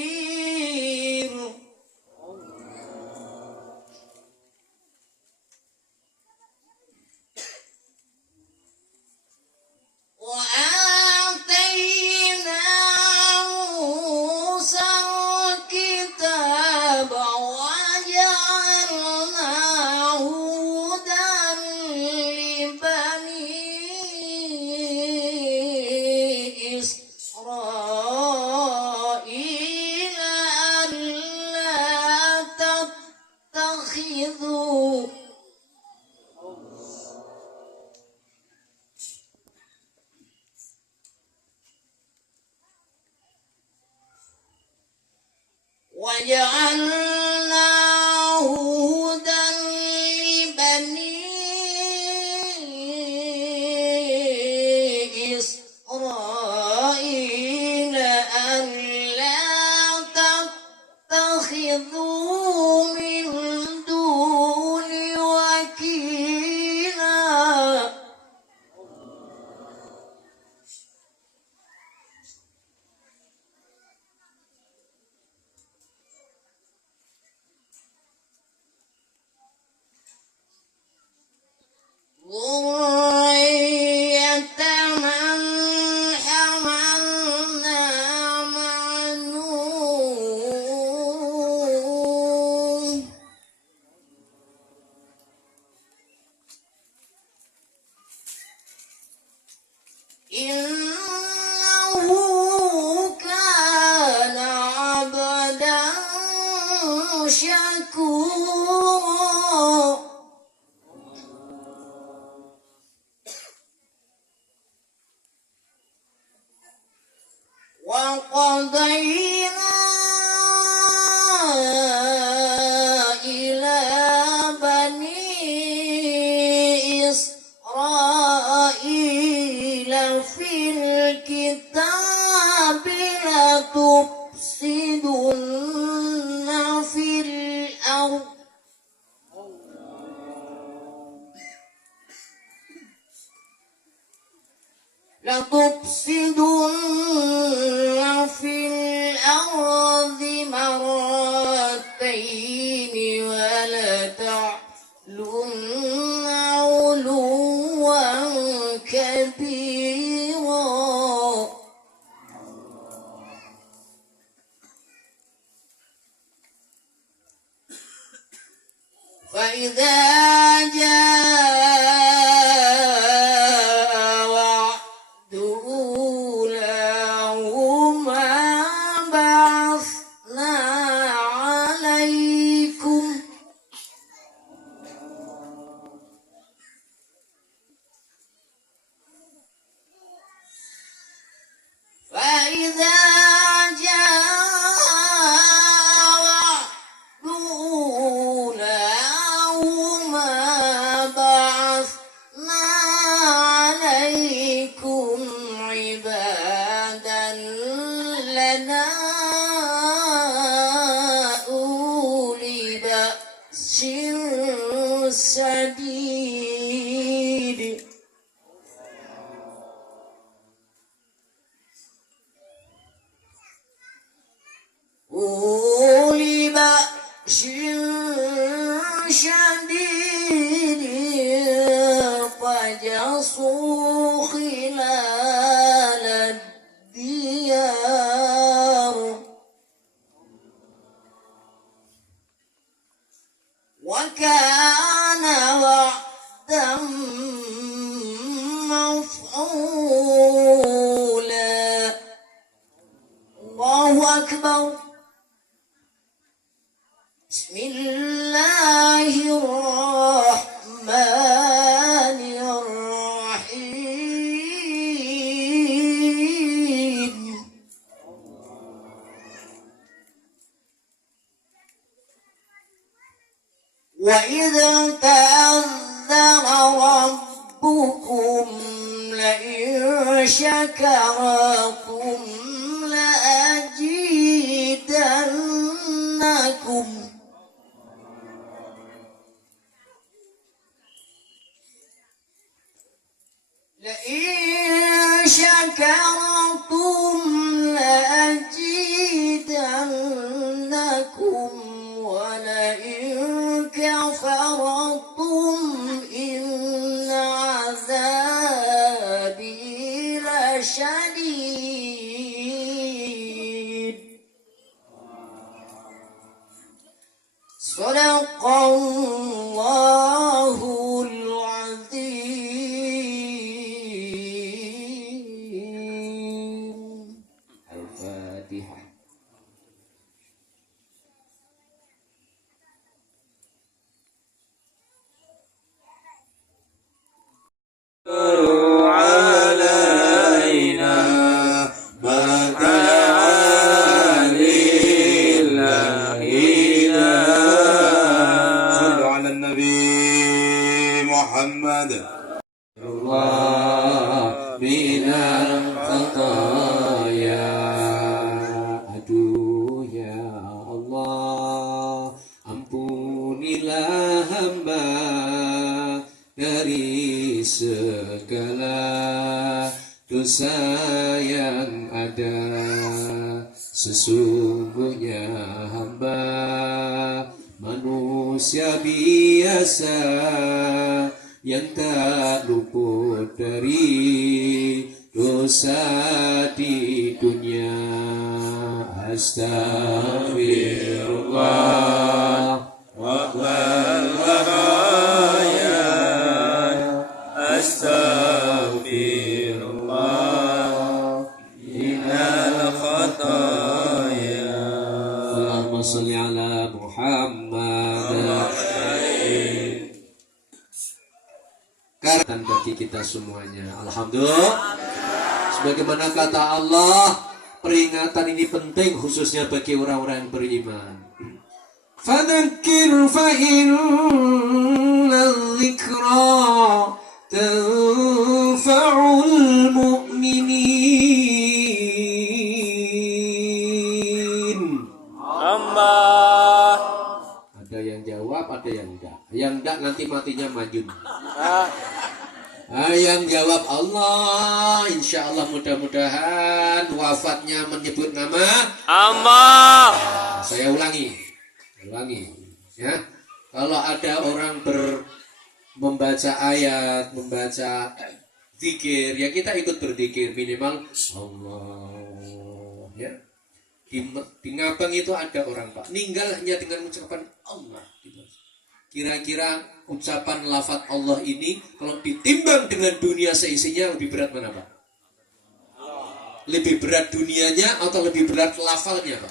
بصير وآتينا موسى الكتاب وجعلناه هدى لبني إسرائيل ألا تتخذوا وجعلناه هدى لبني إسرائيل ألا تتخذوا من دوني وكيلا ذرية من حملنا مع نوح إنه كان عبدا شكورا وقضينا إلى بني إسرائيل في الكتاب لتفسدن في الأرض مرتين ولتعلن علوا كبيرا فإذا جاء وعد أولاهما بعثنا عليكم عبادا لنا أولي بأس شديد أولي بأس شديد فجاسوا خلال الديار وكان وعدا مفعولا الله أكبر بسم الله الرحمن الرحيم وإذ تأذن ربكم لئن شكرتم لأزيدنكم لئن شكرتم لأزيدنكم Sadaqallahul azim. Al-Fatihah. علينا متاعا لله صلوا على النبي محمد Allah minal khataya. Aduh ya Allah, ampunilah hamba dari segala dosa yang ada. Sesungguhnya hamba manusia biasa yang tak luput dari dosa di dunia. Astagfirullah wa ya astaghfirullah innal khataya. Allahumma sholli ala Muhammad. Karena bagi kita semuanya, alhamdulillah. Sebagaimana kata Allah, peringatan ini penting khususnya bagi orang-orang yang beriman. Fadzakir fa inna dzikra tanfa'ul mu'minin. Ada yang jawab, ada yang enggak. Yang enggak nanti matinya majun. Yang jawab Allah, insya Allah mudah-mudahan wafatnya menyebut nama Allah. Saya ulangi, ya. Kalau ada orang membaca ayat, membaca zikir, ya kita ikut berzikir minimal Allah, ya. Di Ngabang itu ada orang Pak, meninggal hanya dengan ucapan Allah. Gitu. Kira-kira ucapan lafaz Allah ini kalau ditimbang dengan dunia seisinya lebih berat mana Pak? Lebih berat dunianya atau lebih berat lafalnya Pak?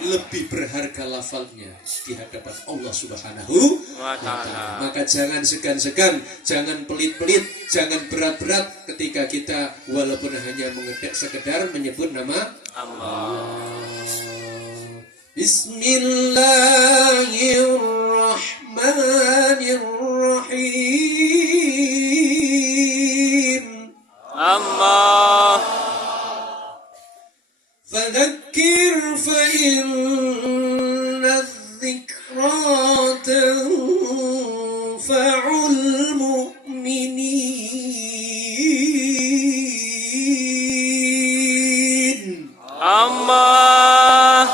Lebih berharga lafalnya di hadapan Allah Subhanahu wa Ta'ala. Maka jangan segan-segan, jangan pelit-pelit, jangan berat-berat ketika kita walaupun hanya sekedar menyebut nama Allah. Bismillahirrahmanirrahim. Allah. Fadzakir fa inna dzikra tanfa'ul mu'minin. Allah.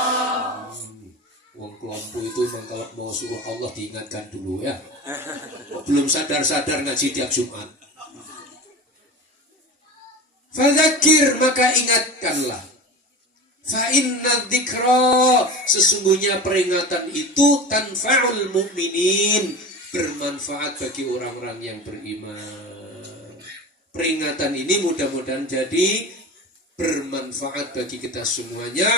Wong kelompok itu memang kalau mau suruh Allah diingatkan dulu ya. Belum sadar-sadar ngaji tiap Jumat. Fadzakir, maka ingatkanlah. Fa inna dzikra, sesungguhnya peringatan itu tanfa'ul mu'minin, bermanfaat bagi orang-orang yang beriman. Peringatan ini mudah-mudahan jadi bermanfaat bagi kita semuanya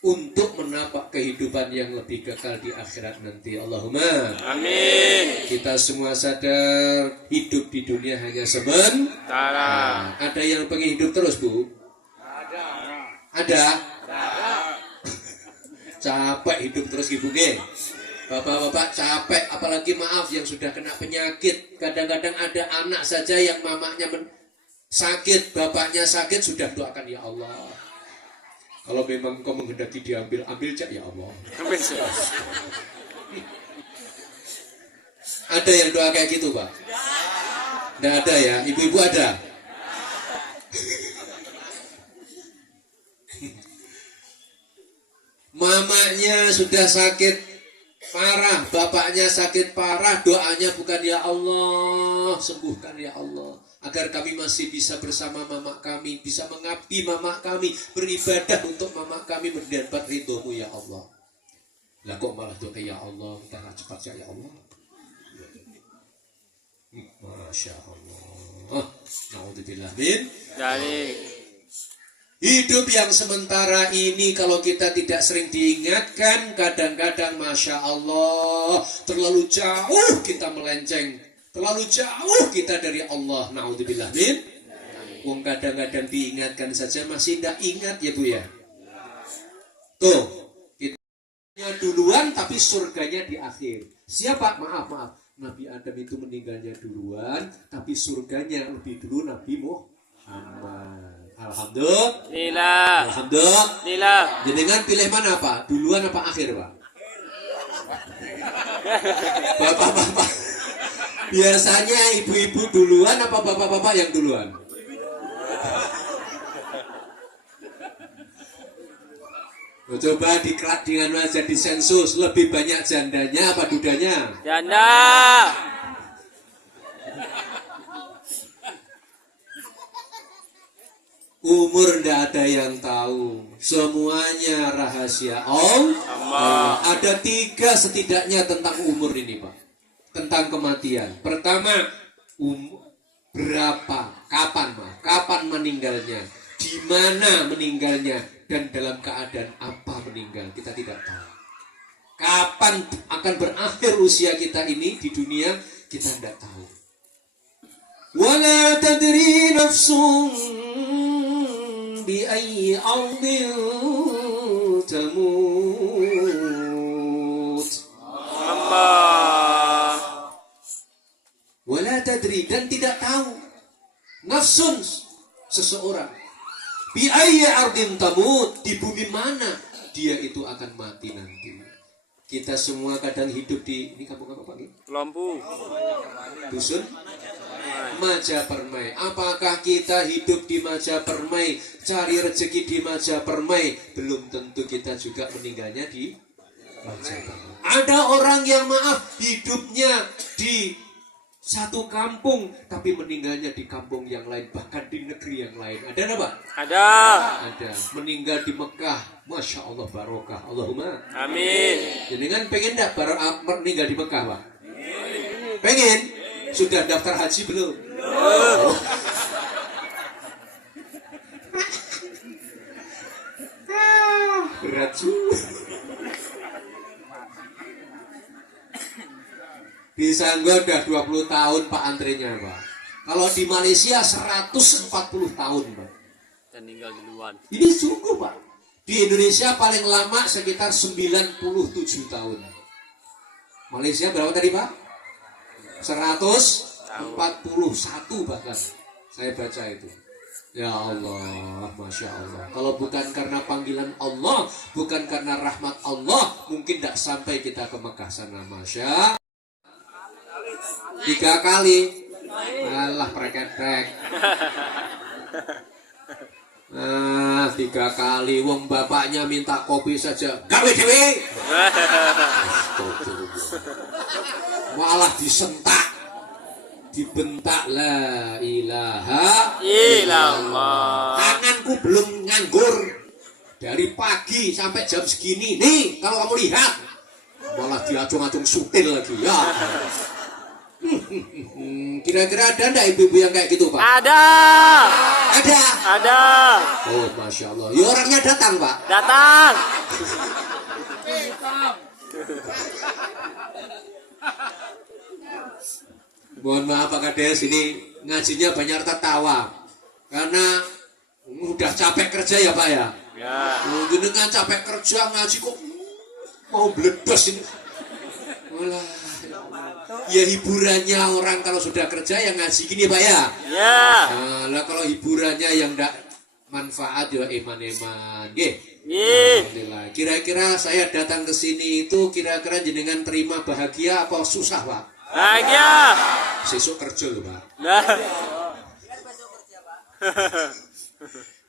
untuk menapak kehidupan yang lebih kekal di akhirat nanti. Allahumma Amin. Kita semua sadar hidup di dunia hanya sementara. Ada yang pengen hidup terus, Bu? Ada? Capek hidup terus ibu ge. Bapak-bapak capek, apalagi maaf yang sudah kena penyakit. Kadang-kadang ada anak saja yang mamanya sakit, bapaknya sakit, sudah doakan ya Allah. Kalau memang kau menghendaki diambil, ambil cak ya Allah. Ada yang doa kayak gitu Pak? Tidak ada ya, ibu-ibu ada? Mamanya sudah sakit parah, bapaknya sakit parah, doanya bukan ya Allah, sembuhkan ya Allah, agar kami masih bisa bersama mama kami, bisa mengabdi mama kami, beribadah untuk mama kami, mendapat ridhomu ya Allah. Lah kok malah tuh ya Allah, kita cepat ya Allah. Masya Allah. Naudzubillah min. Dari. Hidup yang sementara ini kalau kita tidak sering diingatkan, kadang-kadang Masya Allah terlalu jauh kita melenceng, terlalu jauh kita dari Allah. Naudzubillah min. Wong kadang-kadang diingatkan saja masih tidak ingat ya Bu ya. Tuh, kita duluan tapi surganya di akhir. Siapa? Maaf. Nabi Adam itu meninggalnya duluan, tapi surganya lebih dulu Nabi Muhammad. Alhamdulillah. Jenengan pilih mana Pak? Duluan apa akhir Pak? Bapak-bapak. Biasanya ibu-ibu duluan apa bapak-bapak yang duluan? Coba dengan aja di sensus, lebih banyak jandanya apa dudanya? Janda. Umur ndak ada yang tahu, semuanya rahasia Allah. Ada 3 setidaknya tentang umur ini Pak, tentang kematian. Pertama, berapa, kapan meninggalnya, di mana meninggalnya, dan dalam keadaan apa meninggal, kita tidak tahu. Kapan akan berakhir usia kita ini di dunia, kita tidak tahu. Wala tadri nafsum bi ayyi ardin tamut. Wala tadri, dan tidak tahu nafsun seseorang bi ayyi ardin tamut, di bumi mana dia itu akan mati nanti. Kita semua kadang hidup di ini kampung apa Pak? Lampu. Dusun Majapermai. Apakah kita hidup di Majapermai, cari rezeki di Majapermai? Belum tentu kita juga meninggalnya di Majapermai. Ada orang yang hidupnya di satu kampung tapi meninggalnya di kampung yang lain, bahkan di negeri yang lain. Ada enggak Pak? Ada. Meninggal di Mekah. Masya Allah barokah. Allahumma amin. Jadi kan pengen enggak meninggal di Mekah Pak? Pengen? Sudah daftar haji belum? Berat juga. Di Sangga udah 20 tahun Pak antrinya Pak. Kalau di Malaysia 140 tahun Pak. Dan tinggal duluan. Ini sungguh Pak. Di Indonesia paling lama sekitar 97 tahun. Malaysia berapa tadi Pak? 141 bahkan. Saya baca itu. Ya Allah, Masya Allah. Kalau bukan karena panggilan Allah, bukan karena rahmat Allah, mungkin tidak sampai kita ke Mekah sana. Masya 3 kali. Alah preketek. 3 kali. Wong bapaknya minta kopi saja, gawe dewe. Malah disentak, dibentak. La ilaha illallah. Tanganku belum nganggur dari pagi sampai jam segini. Nih kalau kamu lihat, malah diacung-acung sutil lagi ya. Kira-kira ada enggak ibu-ibu yang kayak gitu Pak? Ada. Oh Masya Allah. Ya orangnya datang Pak? Datang. Mohon maaf Pak Kades, ini ngajinya banyak tertawa karena udah capek kerja ya Pak ya. Dengan capek kerja ngaji kok mau bledos ini. Ya hiburannya orang kalau sudah kerja yang ngaji gini Pak ya. Nah, kalau hiburannya yang enggak manfaat ya eman-eman. Alhamdulillah. Kira-kira saya datang ke sini itu kira-kira jenengan terima bahagia apa susah Pak? Bahagia. Sesuk kerja loh Pak.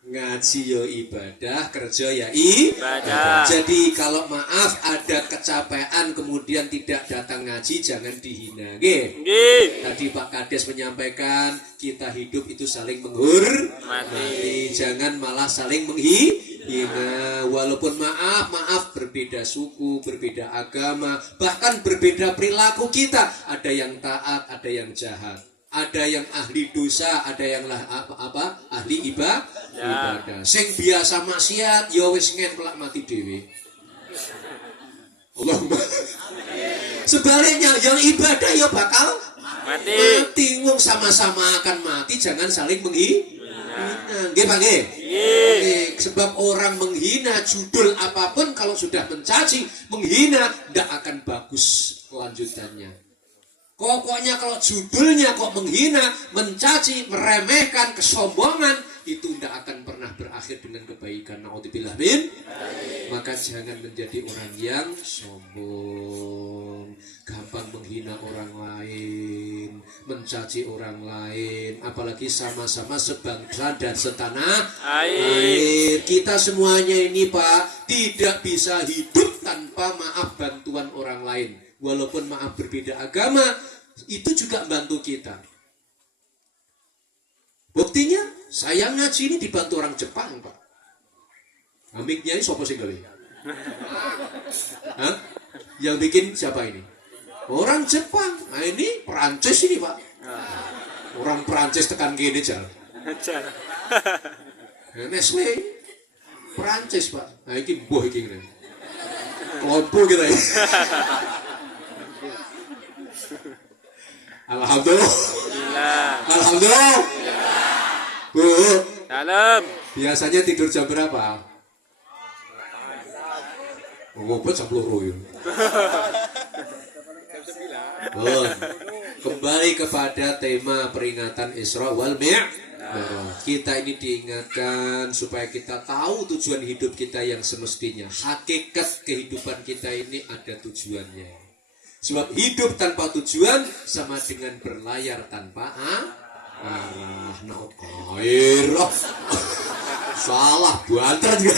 Ngaji yo ibadah, kerja ya ibadah. Jadi kalau maaf ada kecapean kemudian tidak datang ngaji, jangan dihina. Tadi Pak Kades menyampaikan kita hidup itu saling menghormati, jangan malah saling menghina. hina. Walaupun maaf berbeda suku, berbeda agama, bahkan berbeda perilaku kita. Ada yang taat, ada yang jahat. Ada yang ahli dosa, ada yang ahli ibadah. Sing biasa maksiat, ya wis ngemplak mati dhewe. Allahumma. Sebaliknya yang ibadah ya bakal mati. Wong sama-sama akan mati, jangan saling menghina. Nggih, Pak nggih? Sebab orang menghina judul apapun kalau sudah mencaci, menghina tidak akan bagus kelanjutannya. Pokoknya kalau judulnya kok menghina, mencaci, meremehkan, kesombongan, itu tidak akan pernah berakhir dengan kebaikan. Na'udzubillah min. Maka jangan menjadi orang yang sombong, gampang menghina orang lain, mencaci orang lain, apalagi sama-sama sebangsa dan setanah air. Kita semuanya ini, Pak, tidak bisa hidup tanpa maaf bantuan orang lain. Walaupun maaf berbeda agama, itu juga bantu kita. Buktinya, saya ngaji ini dibantu orang Jepang, Pak. Amiknya ini siapa sih kali? Yang bikin siapa ini? Orang Jepang. Nah ini Perancis ini, Pak. Orang Perancis tekan gini jalan. Nestle Perancis, Pak. Nah ini buah ini. Kelompok kita ya. Alhamdulillah. Alhamdulillah. Bu. Dalam. Biasanya tidur jam berapa? Ngobrol jam 2 ya. Kembali kepada tema peringatan Isra wal Mi'raj. Kita ini diingatkan supaya kita tahu tujuan hidup kita yang semestinya. Hakikat kehidupan kita ini ada tujuannya. Sebab hidup tanpa tujuan sama dengan berlayar tanpa arah. Salah, banter juga.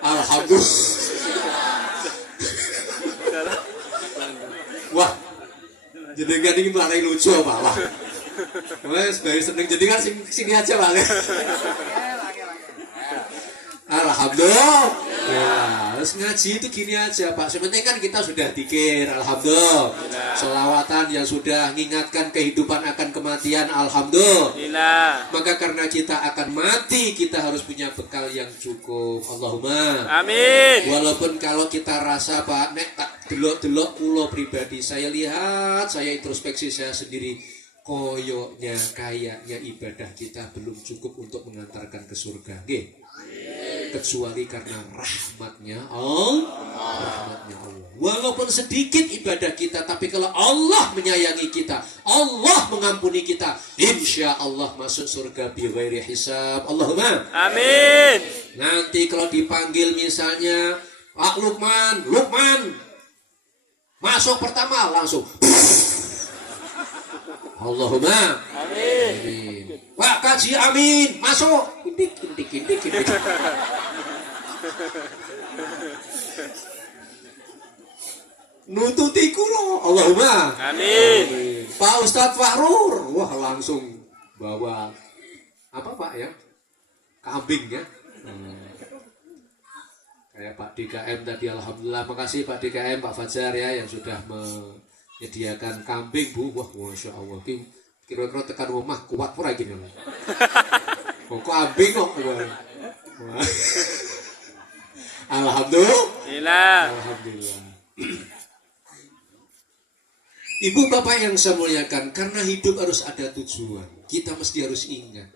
Alhamdulillah. Wah, jadi kan ini malah lucu apa lah. Wes, bayi seneng jadi kan sini aja Pak. Alhamdulillah. Ya, terus ngaji itu gini aja Pak. Sebenarnya kan kita sudah dikir, alhamdulillah. Selawatan yang sudah mengingatkan kehidupan akan kematian, alhamdulillah. Maka karena kita akan mati, kita harus punya bekal yang cukup. Allahumma amin. Walaupun kalau kita rasa Pak, nek tak delok-delok kula pribadi, saya lihat, saya introspeksi saya sendiri, kayaknya ibadah kita belum cukup untuk mengantarkan ke surga. Nggih. Kecuali karena rahmatnya Allah. Walaupun sedikit ibadah kita, tapi kalau Allah menyayangi kita, Allah mengampuni kita, insya Allah masuk surga bi ghairi hisab. Allahumma amin. Nanti kalau dipanggil misalnya Pak Lukman, masuk pertama langsung Allahumma amin. Pak Kaji amin, masuk. Indik. Nututi kula, Allahumma amin. Pak Ustadz Fahrur, wah langsung bawa apa Pak ya? Kambing ya. Kayak Pak DKM tadi, alhamdulillah, makasih Pak DKM, Pak Fajar ya yang sudah menyediakan kambing Bu. Wah, masya Allah. Kira-kira tekan rumah kuat pura gini. Kok kambing kok. Alhamdulillah. Ibu bapak yang saya muliakan, karena hidup harus ada tujuan. Kita mesti harus ingat.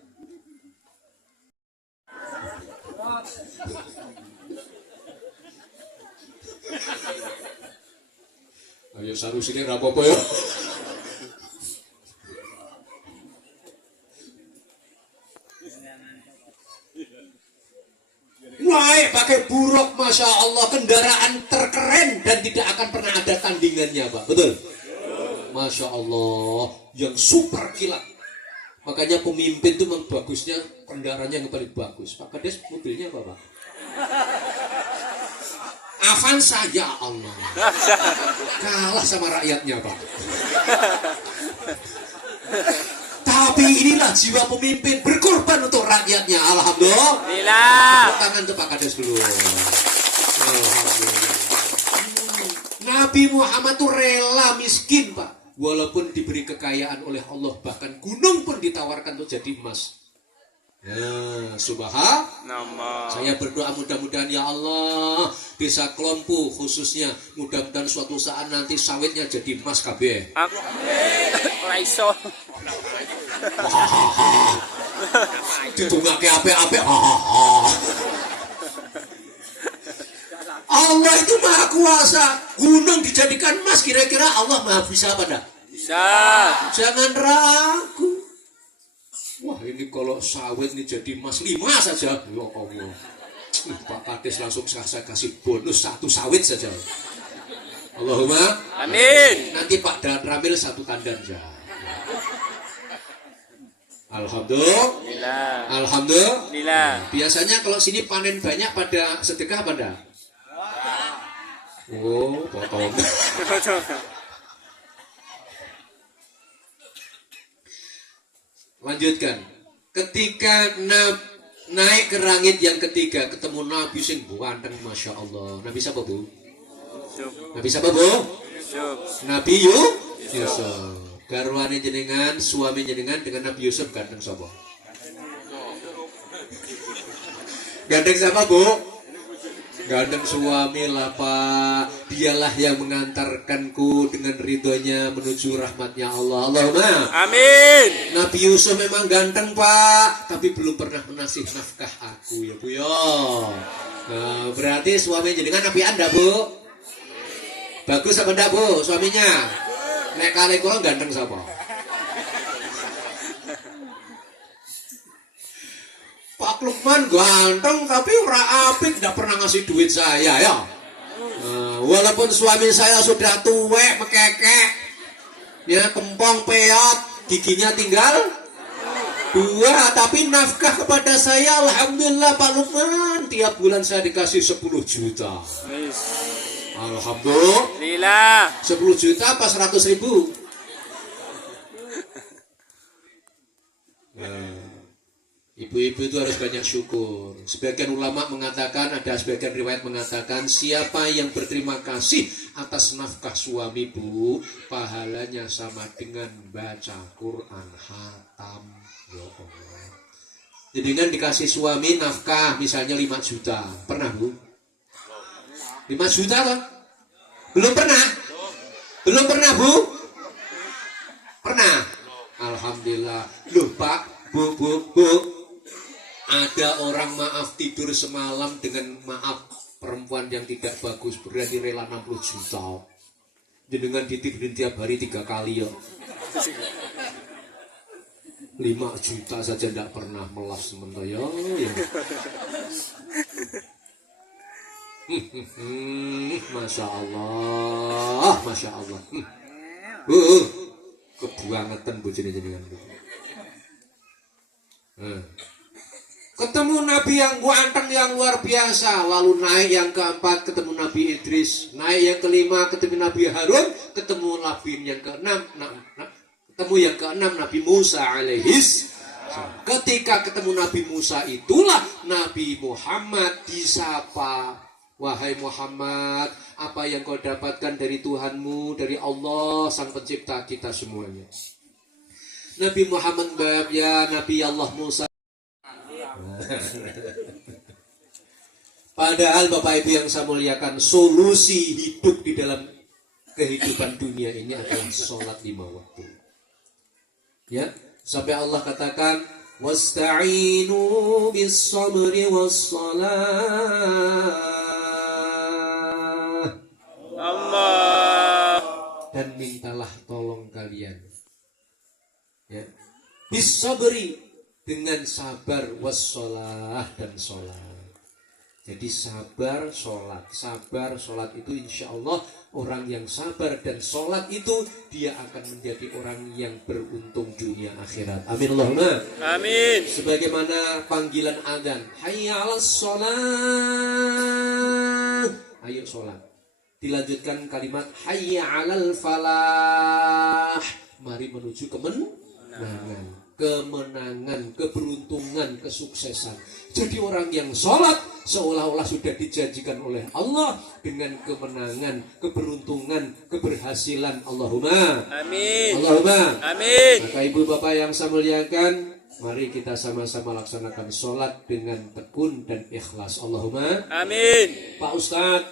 Ayo saru sini rapopo ya. Wah, pakai buruk, masya Allah, kendaraan terkeren dan tidak akan pernah ada tandingannya, Pak. Betul? Masya Allah, yang super kilat. Makanya pemimpin itu memang bagusnya kendaraannya yang paling bagus. Pak Kades mobilnya apa, Pak? Avanza, ya Allah. Kalah sama rakyatnya, Pak. Jokowi inilah jiwa pemimpin berkorban untuk rakyatnya. Alhamdulillah. Alhamdulillah. Tangan tuh Pak Kades dulu. Alhamdulillah. Nabi Muhammad tuh rela miskin Pak. Walaupun diberi kekayaan oleh Allah. Bahkan gunung pun ditawarkan untuk jadi emas. Ya, Nama. saya berdoa mudah-mudahan ya Allah desa Klompu khususnya mudah-mudahan suatu saat nanti sawitnya jadi emas kabeh. Aku. Raiso. Ditungake apik-apik. Allah itu maha kuasa. Gunung dijadikan emas, kira-kira Allah maha bisa apa enggak? Bisa. Jangan ragu. Wah ini kalau sawit ini jadi emas 5 saja. Ya Allah. Pak Kades langsung saya kasih bonus 1 sawit saja. Allahumma Amin. nanti Pak Dan Ramil 1 tandan saja. Alhamdulillah. Alhamdulillah. Biasanya kalau sini panen banyak pada sedekah apa enggak? Oh, potong. Lanjutkan. Ketika naik ke langit yang ketiga, ketemu Nabi sing ganteng, masya Allah. Nabi siapa bu? Nabi siapa bu? Nabi Yusuf. Garwane jenengan, suami jenengan dengan Nabi Yusuf ganteng siapa? Ganteng siapa bu? Ganteng suami lah Pak. Dialah yang mengantarkanku dengan ridhonya menuju rahmatnya Allah. Allahumma Amin. Nabi Yusuf memang ganteng Pak, tapi belum pernah menasih nafkah aku ya Bu ya. Nah, berarti suami jenengan Nabi Anda Bu. Bagus apa enggak Bu suaminya? Nek kali kula ganteng siapa? Pak Lukman ganteng tapi ora apik, tidak pernah ngasih duit saya ya. Walaupun suami saya sudah tuwek, mekekek, ya kempong peot, giginya tinggal 2, tapi nafkah kepada saya, alhamdulillah Pak Lukman, tiap bulan saya dikasih 10 juta. Alhamdulillah. 10 juta apa 100 ribu? Ibu-ibu itu harus banyak syukur. Sebagian ulama mengatakan, ada sebagian riwayat mengatakan, siapa yang berterima kasih atas nafkah suami bu, pahalanya sama dengan baca Quran hatam. Ya Allah. Jadi dengan dikasih suami nafkah misalnya 5 juta, pernah bu? 5 juta kan? Belum pernah? Belum pernah bu? Pernah? Alhamdulillah. Loh Pak, bu. Ada orang maaf tidur semalam dengan maaf perempuan yang tidak bagus berarti rela 60 juta. Jenengan ditidurin tiap hari 3 kali ya. 5 juta saja tidak pernah melas sementara ya. Masya Allah, Masya Allah. Kebuangetan bojone jenengan. Ketemu Nabi yang ganteng yang luar biasa. Lalu naik yang keempat ketemu Nabi Idris. Naik yang kelima ketemu Nabi Harun. Ketemu Nabi yang keenam. Ketemu yang keenam Nabi Musa alaihis. Ketika ketemu Nabi Musa itulah Nabi Muhammad disapa. Wahai Muhammad, apa yang kau dapatkan dari Tuhanmu, dari Allah sang pencipta kita semuanya. Nabi Muhammad menjawab, ya Nabi Allah Musa. Padahal Bapak Ibu yang saya muliakan, solusi hidup di dalam kehidupan dunia ini adalah sholat 5 waktu. Ya, sampai Allah katakan, wasta'inu bis sabri was salah. Allah. Dan mintalah tolong kalian. Ya, bis sabri, dengan sabar, wassalah, dan sholat. Jadi sabar, sholat itu insya Allah orang yang sabar dan sholat itu dia akan menjadi orang yang beruntung dunia akhirat. Amin Allahumma. Amin. Sebagaimana panggilan adzan, hayya 'alas sholat, ayo sholat. Dilanjutkan kalimat hayya 'alal falah, mari menuju kemenangan. kemenangan, keberuntungan, kesuksesan. Jadi orang yang sholat seolah-olah sudah dijanjikan oleh Allah dengan kemenangan, keberuntungan, keberhasilan. Allahumma Amin. Allahumma Amin. Maka ibu bapak yang saya muliakan, mari kita sama-sama laksanakan sholat dengan tekun dan ikhlas. Allahumma Amin. Pak Ustadz,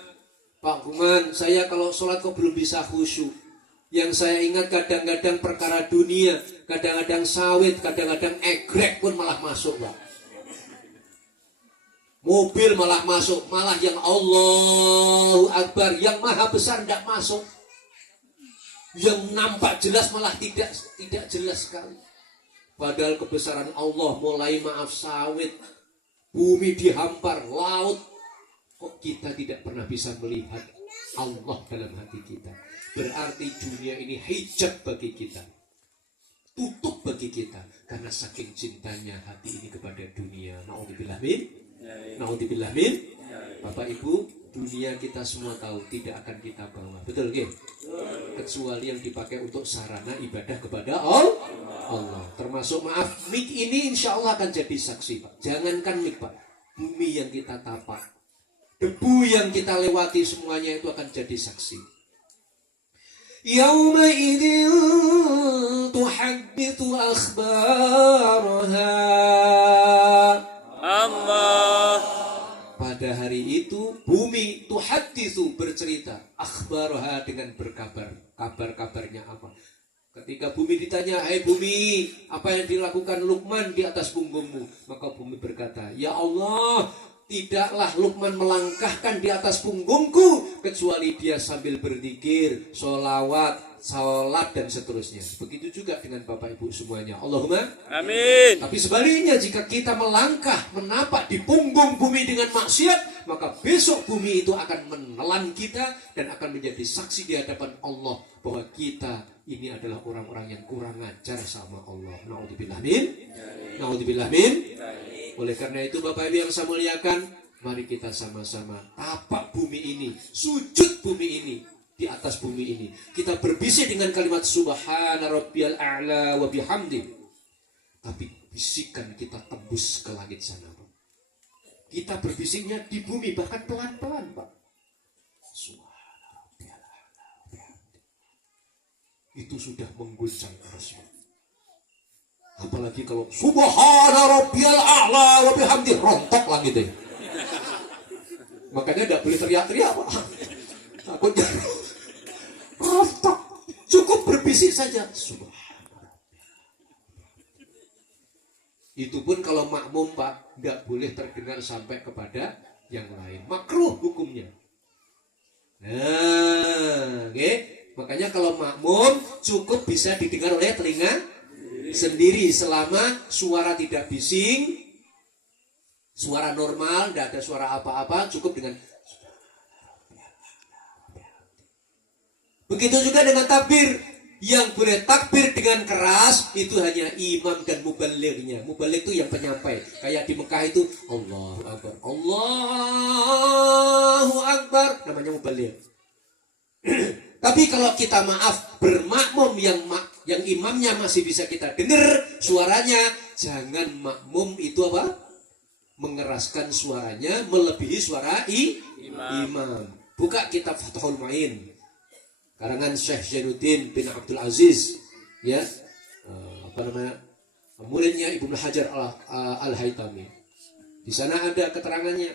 Pak Kuman, saya kalau sholat kok belum bisa khusyuk. Yang saya ingat kadang-kadang perkara dunia, kadang-kadang sawit, kadang-kadang egrek pun malah masuk, Pak. Mobil malah masuk, malah yang Allahu Akbar, yang maha besar tidak masuk. Yang nampak jelas malah tidak jelas sekali. Padahal kebesaran Allah mulai maaf sawit, bumi dihampar, laut. Kok kita tidak pernah bisa melihat Allah dalam hati kita? Berarti dunia ini hijab bagi kita, tutup bagi kita, karena saking cintanya hati ini kepada dunia. Naudzubillah min, naudzubillah min. Bapak Ibu, dunia kita semua tahu tidak akan kita bawa, betul nggih? Kecuali yang dipakai untuk sarana ibadah kepada Allah. Termasuk maaf, mik ini insya Allah akan jadi saksi, Pak. Jangankan mik, Pak, bumi yang kita tapak, debu yang kita lewati, semuanya itu akan jadi saksi. Yaumaidin tuhadditsu akhbaraha. Allah. Pada hari itu bumi tuhadditsu bercerita, akhbaraha dengan berkabar. Kabar-kabarnya apa? Ketika bumi ditanya, "Hai bumi, apa yang dilakukan Luqman di atas punggungmu?" Maka bumi berkata, "Ya Allah, tidaklah Luqman melangkahkan di atas punggungku kecuali dia sambil berzikir, sholawat, salat dan seterusnya." Begitu juga dengan Bapak Ibu semuanya. Allahumma Amin. Tapi sebaliknya, jika kita melangkah menapak di punggung bumi dengan maksiat, maka besok bumi itu akan menelan kita dan akan menjadi saksi di hadapan Allah bahwa kita ini adalah orang-orang yang kurang ajar sama Allah. Naudzubillah min. Naudzubillah min. Oleh karena itu Bapak Ibu yang saya muliakan, mari kita sama-sama tapak bumi ini, sujud bumi ini, di atas bumi ini. Kita berbisik dengan kalimat Subhana Rabbiyal A'la wa bihamdi. Tapi bisikan kita tembus ke langit sana, Pak. Kita berbisiknya di bumi, bahkan pelan-pelan, Pak. Subhana Rabbiyal A'la wa bihamdi. Itu sudah mengguncang arus, Pak. Apalagi kalau Subhana Rabbiyal A'la wa bihamdi, rontok langitnya. Makanya tidak boleh teriak-teriak, Pak. Takutnya rontok. Cukup berbisik saja. Subhana. Itu pun kalau makmum, Pak, tidak boleh terdengar sampai kepada yang lain. Makruh hukumnya. Nah, okay. Makanya kalau makmum cukup bisa didengar oleh telinga sendiri selama suara tidak bising, suara normal, tidak ada suara apa-apa, cukup dengan. Begitu juga dengan takbir. Yang boleh takbir dengan keras itu hanya imam dan mubalighnya. Mubaligh itu yang penyampai. Kayak di Mekah itu Allahu Akbar, Allahu Akbar, namanya mubaligh. Tapi kalau kita maaf bermakmum yang imamnya masih bisa kita dengar suaranya, jangan makmum itu apa? Mengeraskan suaranya melebihi suara imam. Buka kitab Fathul Mu'in karangan Syekh Zainuddin bin Abdul Aziz, ya, muridnya Ibnu Hajar Al-Haytami. Di sana ada keterangannya.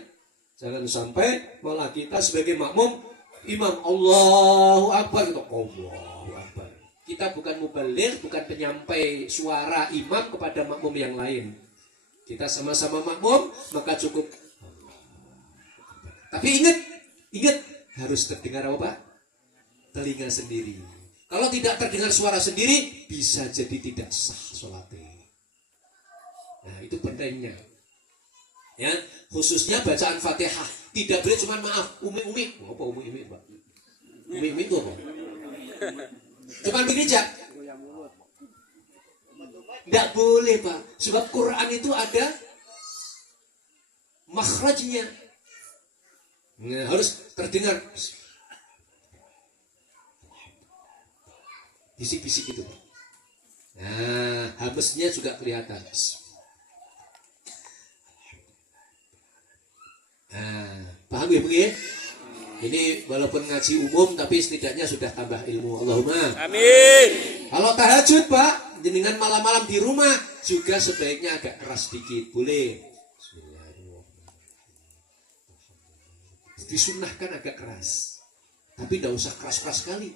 Jangan sampai malah kita sebagai makmum, imam Allahu Akbar, kita Allahu Akbar. Kita bukan mubaligh, bukan penyampai suara imam kepada makmum yang lain. Kita sama-sama makmum, maka cukup. Tapi ingat harus terdengar apa, Pak? Telinga sendiri. Kalau tidak terdengar suara sendiri, bisa jadi tidak sah sholatnya. Nah, itu pentingnya. Ya, khususnya bacaan Fatihah. Tidak boleh cuma maaf, umi-umi. Apa umi-umi, Pak? Umi-umi itu apa? Cuma berijak. Tidak boleh, Pak. Sebab Quran itu ada makhrajnya. Nah, harus terdengar. Bisik-bisik itu. Nah, hamesnya juga kelihatan. Nah, paham ya Bu ya? Ini walaupun ngaji umum tapi setidaknya sudah tambah ilmu. Allahumma Amin. kalau tahajud Pak, jenengan malam-malam di rumah juga sebaiknya agak keras sedikit, boleh. Disunahkan agak keras, tapi tidak usah keras-keras sekali,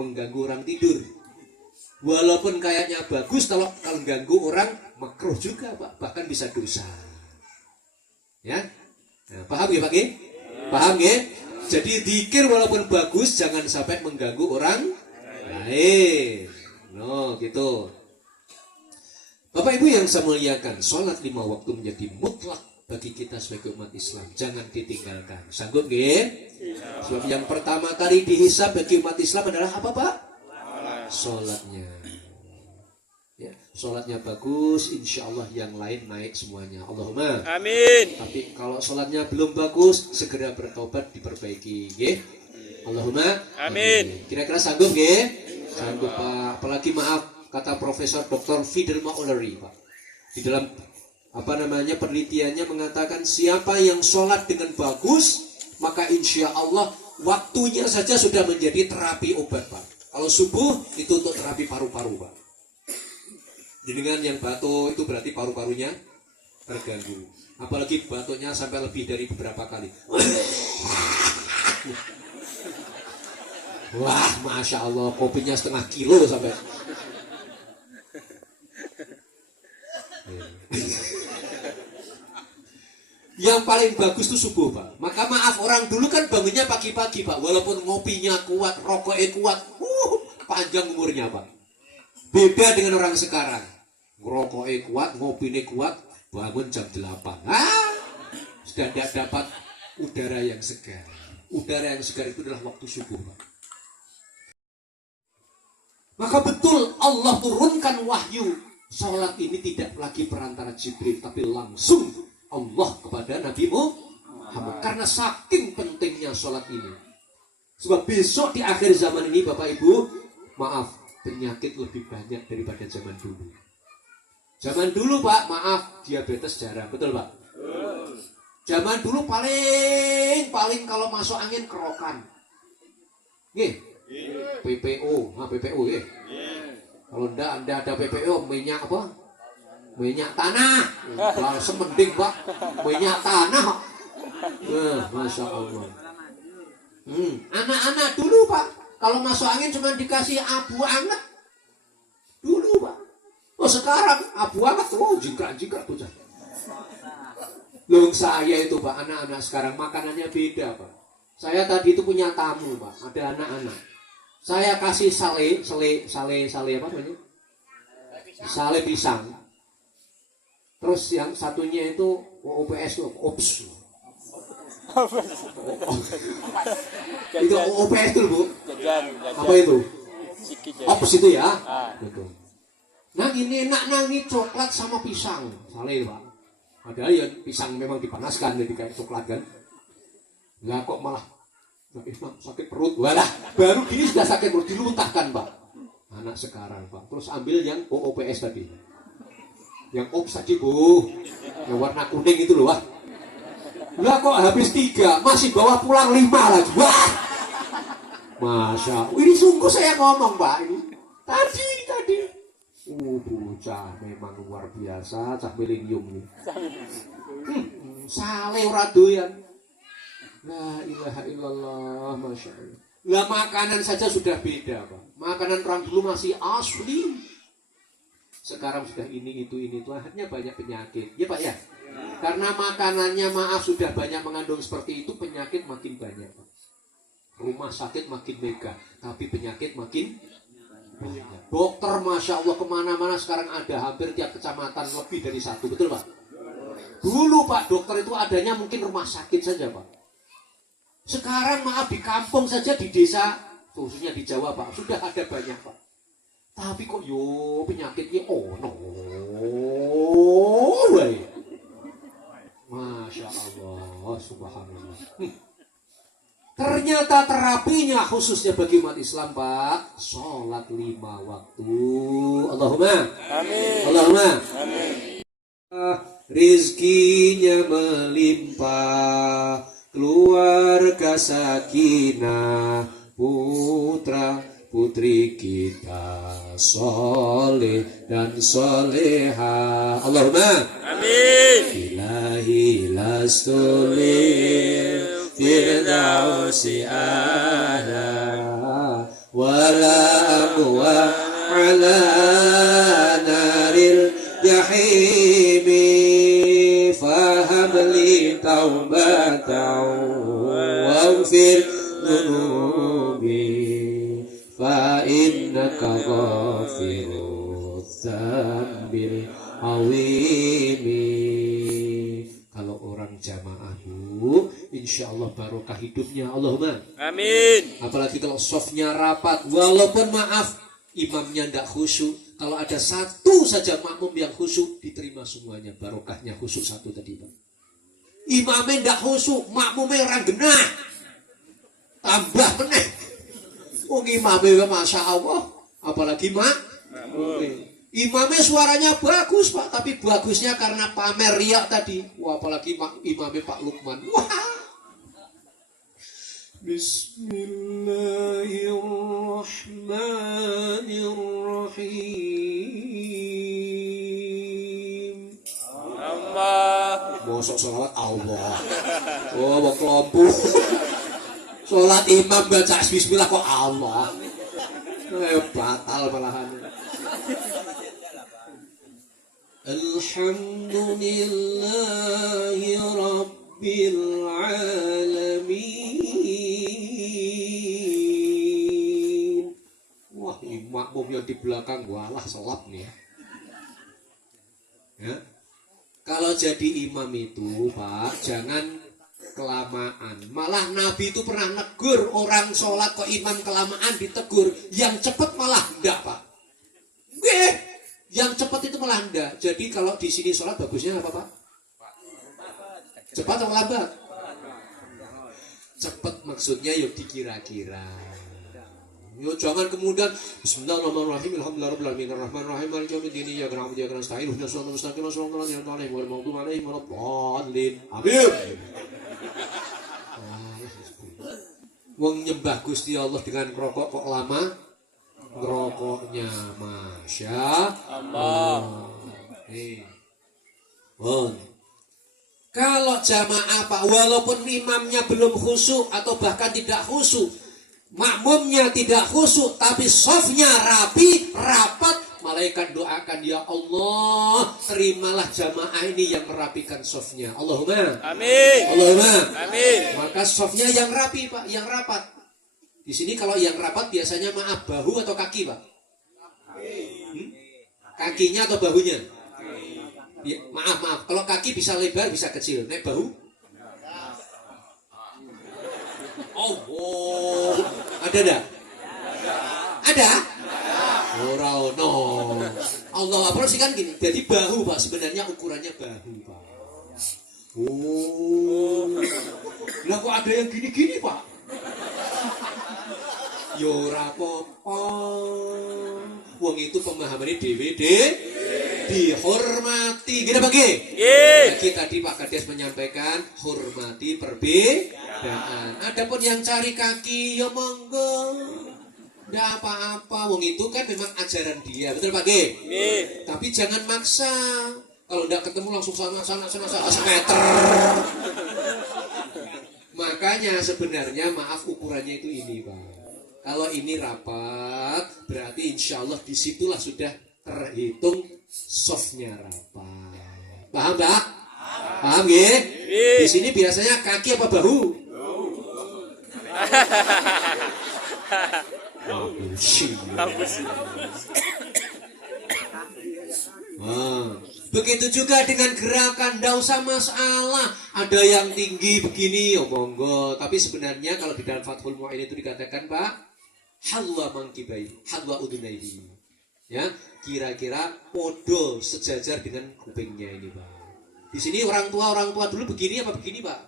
mengganggu orang tidur. Walaupun kayaknya bagus, kalau ganggu orang makruh juga Pak, bahkan bisa dosa. Ya, nah, paham ya Pak? Paham ya? Jadi zikir walaupun bagus, jangan sampai mengganggu orang lain. No, gitu. Bapak Ibu yang saya muliakan, sholat 5 waktu menjadi mutlak bagi kita sebagai umat Islam. Jangan ditinggalkan. Sanggup nggih? Sebab yang pertama kali dihisab bagi umat Islam adalah apa Pak? Sholatnya. Ya, sholatnya bagus, insya Allah yang lain naik semuanya. Allahumma Amin. tapi kalau sholatnya belum bagus, segera bertobat, diperbaiki. Nggih? Allahumma Amin. Kira-kira sanggup nggih? Sanggup Pak. Apalagi maaf, kata Profesor Dr. Fidel Mauleri Pak, di dalam penelitiannya mengatakan siapa yang sholat dengan bagus, maka insya Allah waktunya saja sudah menjadi terapi obat Pak. Kalau subuh itu untuk terapi paru-paru Pak. Jenengan yang batuk itu berarti paru-parunya terganggu. Apalagi batuknya sampai lebih dari beberapa kali. Wah, Masya Allah, kopinya setengah kilo sampai. Yang paling bagus itu subuh Pak. Maka maaf, orang dulu kan bangunnya pagi-pagi Pak. Walaupun ngopinya kuat, rokoknya kuat, panjang umurnya Pak. Beda dengan orang sekarang. Rokoknya kuat, ngopinya kuat, bangun jam 8. Sudah tidak dapat udara yang segar. Udara yang segar itu adalah waktu subuh Pak. Maka betul Allah turunkan wahyu. Sholat ini tidak lagi perantara Jibril, tapi langsung Allah kepada Nabi Muhammad. Karena saking pentingnya sholat ini. Sebab besok di akhir zaman ini Bapak Ibu, maaf, penyakit lebih banyak daripada zaman dulu. Zaman dulu Pak, maaf, diabetes jarang, betul Pak? Zaman dulu paling kalau masuk angin kerokan. Nggih. PPO, PPO ya. Kalau ndak ada PPO, minyak apa? Minyak tanah. Kalau semending Pak, minyak tanah. Masya Allah. Anak-anak dulu Pak, kalau masuk angin cuma dikasih abu anget. Dulu Pak. Oh sekarang abu anget, jingkrak bocah. Loh saya itu Pak, anak-anak sekarang makanannya beda Pak. Saya tadi itu punya tamu Pak, ada anak-anak. Saya kasih sale apa namanya? Sale pisang. Terus yang satunya itu OPS tuh, OPS. Itu OPS itu Bu. Apa itu? OPS itu ya. Gitu. Nah ini enak nih coklat sama pisang, sale Pak. Padahal ya pisang memang dipanaskan jadi kayak coklat kan. Nggak kok malah sakit perut. Walah, baru gini sudah sakit perut, diluntahkan Pak. Anak sekarang Pak. Terus ambil yang OPS tadi. Yang OPS tadi Bu. Yang warna kuning itu loh Wah. Lah kok habis 3, masih bawa pulang 5 lagi. Wah. Masya Allah. Ini sungguh saya ngomong Pak ini. Tadi. Bocah memang luar biasa, cah milenium ini. Sale ora doyan. La ilaha illallah, Masya Allah. Lah makanan saja sudah beda Pak. Makanan orang dulu masih asli. Sekarang sudah ini itu, akhirnya banyak penyakit. Ya Pak ya? Karena makanannya maaf sudah banyak mengandung seperti itu, penyakit makin banyak Pak. Rumah sakit makin mega, tapi penyakit makin banyak. Dokter Masya Allah kemana-mana sekarang ada, hampir tiap kecamatan lebih dari 1, betul Pak? Dulu Pak, dokter itu adanya mungkin rumah sakit saja Pak. Sekarang maaf di kampung saja, di desa, khususnya di Jawa Pak, sudah ada banyak Pak. Tapi kok penyakitnya Masya Allah, subhanallah. Ternyata terapinya khususnya bagi umat Islam, Pak, sholat 5 waktu. Allahumma Amin. Allahumma Amin. rizkinya melimpah, keluarga sakinah, putra putri kita soleh dan soleha. Allahumma Amin. ilahi lastulim firdausi ahla wala amwa ala naril jahimi fahamli taubatan waghfir dhunubi fa innaka ghafirud dzambil awimi. Kalau orang jamaah Bu, insya Allah barokah hidupnya. Allahumma Amin. apalagi kalau softnya rapat, walaupun maaf imamnya tidak khusyuk, kalau ada satu saja makmum yang khusyuk, diterima semuanya. Barokahnya khusyuk satu tadi, Pak. Imamnya tidak khusyuk, makmumnya orang genah, tambah meneh. Imamnya masya Allah, apalagi imamnya suaranya bagus, Pak, tapi bagusnya karena pamer riak tadi. Wah, apalagi imamnya Pak Lukman. Wah. Bismillahirrahmanirrahim. Allah. Mosok sholawat Allah. Oh, mau kelompok. Sholat imam baca bismillah kok Allah. Batal malahan. Alhamdulillahi Rabbil Alamin. Wah, ini makmum yang di belakang walah selap nih ya. Ya. Kalau jadi imam itu, Pak, jangan kelamaan. Malah Nabi itu pernah negur orang sholat kok imam kelamaan ditegur. Yang cepat malah enggak, Pak. Yang cepat itu malah enggak. Jadi kalau di sini sholat bagusnya apa, Pak? Cepat atau lambat? Cepat maksudnya yuk dikira-kira. Yo jangan kemudian bismillahirrahmanirrahim alhamdulillahirabbil alamin arrahmanirrahim maliki yaumiddin iyyaka na'budu wa iyyaka nasta'in ihdinas siratal mustaqim siratal ladzina an'amta 'alaihim ghairil maghdubi 'alaihim waladdallin. Amin. Wong nyembah Gusti Allah dengan rokok kok lama? Ngerokoknya Masya Allah. Kalau jamaah, Pak, walaupun imamnya belum khusyuk atau bahkan tidak khusyuk, makmumnya tidak khusyuk, tapi softnya rapi, rapat, malaikat doakan, ya Allah, terimalah jamaah ini yang merapikan softnya. Allahumma Amin. Allahumma Amin. Maka softnya yang rapi, Pak, yang rapat. Di sini kalau yang rapat biasanya maaf bahu atau kaki, Pak? Kakinya atau bahunya? Ya, maaf. Kalau kaki bisa lebar, bisa kecil. Nek bahu? Oh, ada enggak? Ada? Oh, no. Allah apa sih kan gini. Jadi bahu, Pak, sebenarnya ukurannya bahu, Pak. Oh. Lah kok ada yang gini-gini, Pak? Yo rapopo. Wong itu pemahamannya DVD dihormati. Gini bagi. Lagi tadi Pak Kades menyampaikan hormati perbedaan. Adapun yang cari kaki ya monggo. Nggak apa-apa. Wong itu kan memang ajaran dia. Betul Pak G? Tapi jangan maksa. Kalau nggak ketemu langsung sana semeter. Makanya sebenarnya maaf ukurannya itu ini, Pak. Kalau ini rapat, berarti insya Allah disitulah sudah terhitung softnya rapat. Paham, Pak? Paham, ya? Di sini biasanya kaki apa bahu? Begitu juga dengan gerakan, ndak usah masalah. Ada yang tinggi begini, oh monggo. Tapi sebenarnya kalau di dalam Fathul Mu'in itu dikatakan, Pak, halwa mangkibai, halwa udunaihi. Ya, kira-kira podo sejajar dengan kupingnya ini, Pak. Di sini orang tua dulu begini apa begini, Pak?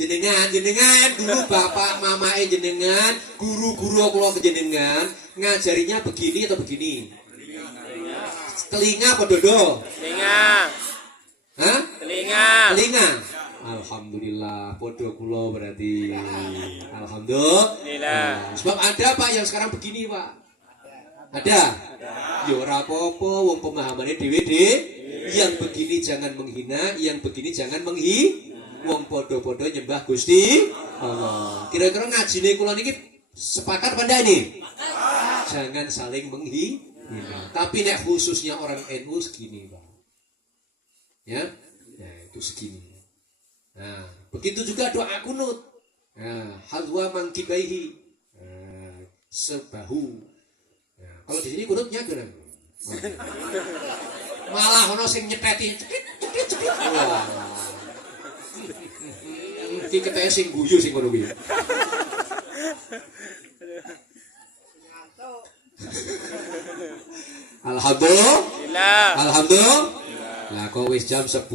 jenengan dulu bapak mamae jenengan, guru-guru kula jenengan ngajarinya begini atau begini? Telinga apa dodo? Telinga. Hah? Telinga. Telinga. Alhamdulillah, podo kula berarti. Alhamdulillah. Sebab ada Pak yang sekarang begini Pak. Ada? Ya ora apa-apa, wong pemahamannya dhewe-dhewe. Yang begini jangan menghina, yang begini jangan wong podo-podo nyembah Gusti Allah. Kira-kira ngajine kula niki sepakat apa ndak ini? Jangan saling menghina. Tapi nek khususnya orang NU segini Pak. Ya, nah itu segini. Nah, begitu juga doa kunut. Nah, hadwa mangkibaihi. Nah, sebahu. Nah, kalau di sini kunutnya gimana? Malah ono sing nyepeti cekit. Wah. Iki keteke sing guyu sing ngono kuwi. Alhamdulillah. Nah, kok wis jam 10.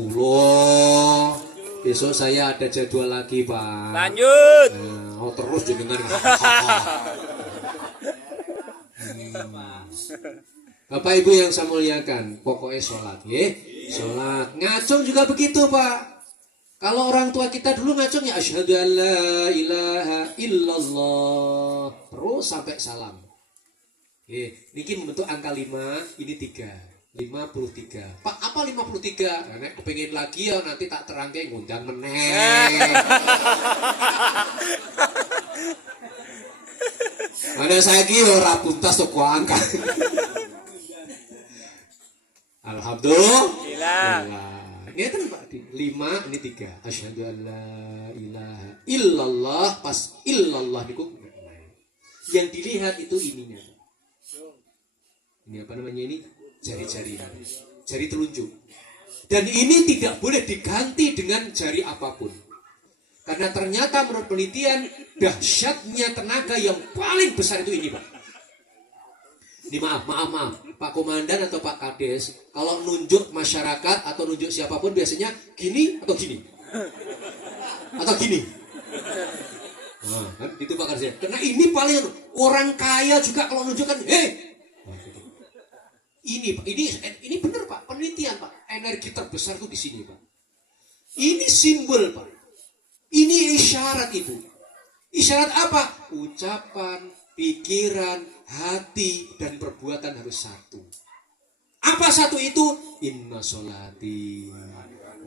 Besok saya ada jadwal lagi, Pak. Lanjut. Nah, terus jenengan. Bapak Ibu yang saya muliakan, pokoknya sholat, ya. Sholat. Ngacung juga begitu, Pak. Kalau orang tua kita dulu ngacung ya asyhadu an la ilaha illallah. Terus sampai salam. Niki membentuk angka 5, ini 3. 53. Pak, apa 53? Nek kepengin lagi ya nanti tak terangke ngundang meneh. Ada saiki ora puntas toko angka. Alhamdulillah. Ngeten Pak, 5 ini 3. Asyhadu an la ilaha illallah, pas illallah niku. Yang dilihat itu ininya. Ini apa namanya ini? Jari telunjuk. Dan ini tidak boleh diganti dengan jari apapun. Karena ternyata menurut penelitian dahsyatnya tenaga yang paling besar itu ini Pak. Ini maaf Pak Komandan atau Pak Kades kalau nunjuk masyarakat atau nunjuk siapapun biasanya gini atau gini atau gini. Nah, kan itu Pak Kades. Karena ini paling orang kaya juga kalau nunjukkan ini Pak, ini benar Pak, penelitian Pak. Energi terbesar itu di sini Pak. Ini simbol Pak. Ini isyarat Ibu. Isyarat apa? Ucapan, pikiran, hati, dan perbuatan harus satu. Apa satu itu? Inna sholati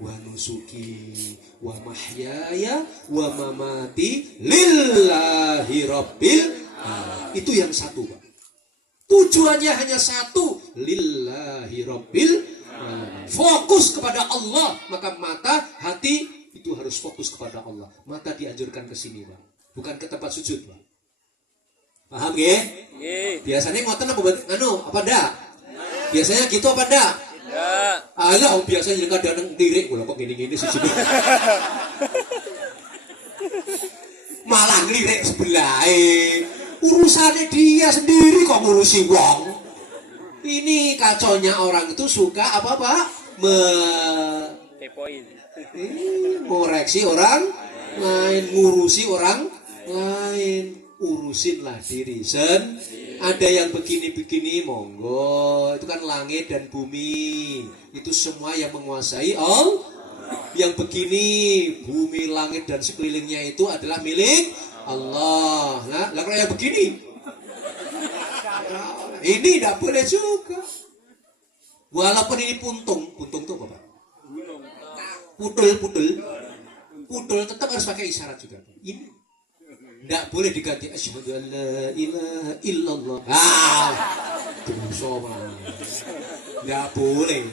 wa nusuki wa mahyaya wa mamati lillahi rabbil alamin. Itu yang satu Pak. Tujuannya hanya satu, lillahi rabbil alamin. Fokus kepada Allah, maka mata, hati itu harus fokus kepada Allah. Mata dianjurkan ke sini, Pak. Bukan ke tempat sujud, Pak. Paham nggih? Biasanya ngoten apa ndak? Biasanya gitu apa ndak? Ya. Alah, biasanya kadang lirik kula kok gini-gini sujud. Malah lirik sebelah. Urusannya dia sendiri kok ngurusi wong. Ini kaconya orang itu suka apa Pak? Ngoreksi orang lain, ngurusi orang lain. Urusinlah diri Ada yang begini-begini monggo. Itu kan langit dan bumi. Itu semua yang menguasai Allah. Yang begini bumi, langit dan sekelilingnya itu adalah milik Allah. Nah, kalau yang begini, ini tidak boleh juga. Walaupun ini puntung itu apa Pak? Pudel tetap harus pakai isyarat juga. Ini tidak boleh diganti asyhadu an la ilaha illallah. Dosa Pak. Tidak boleh.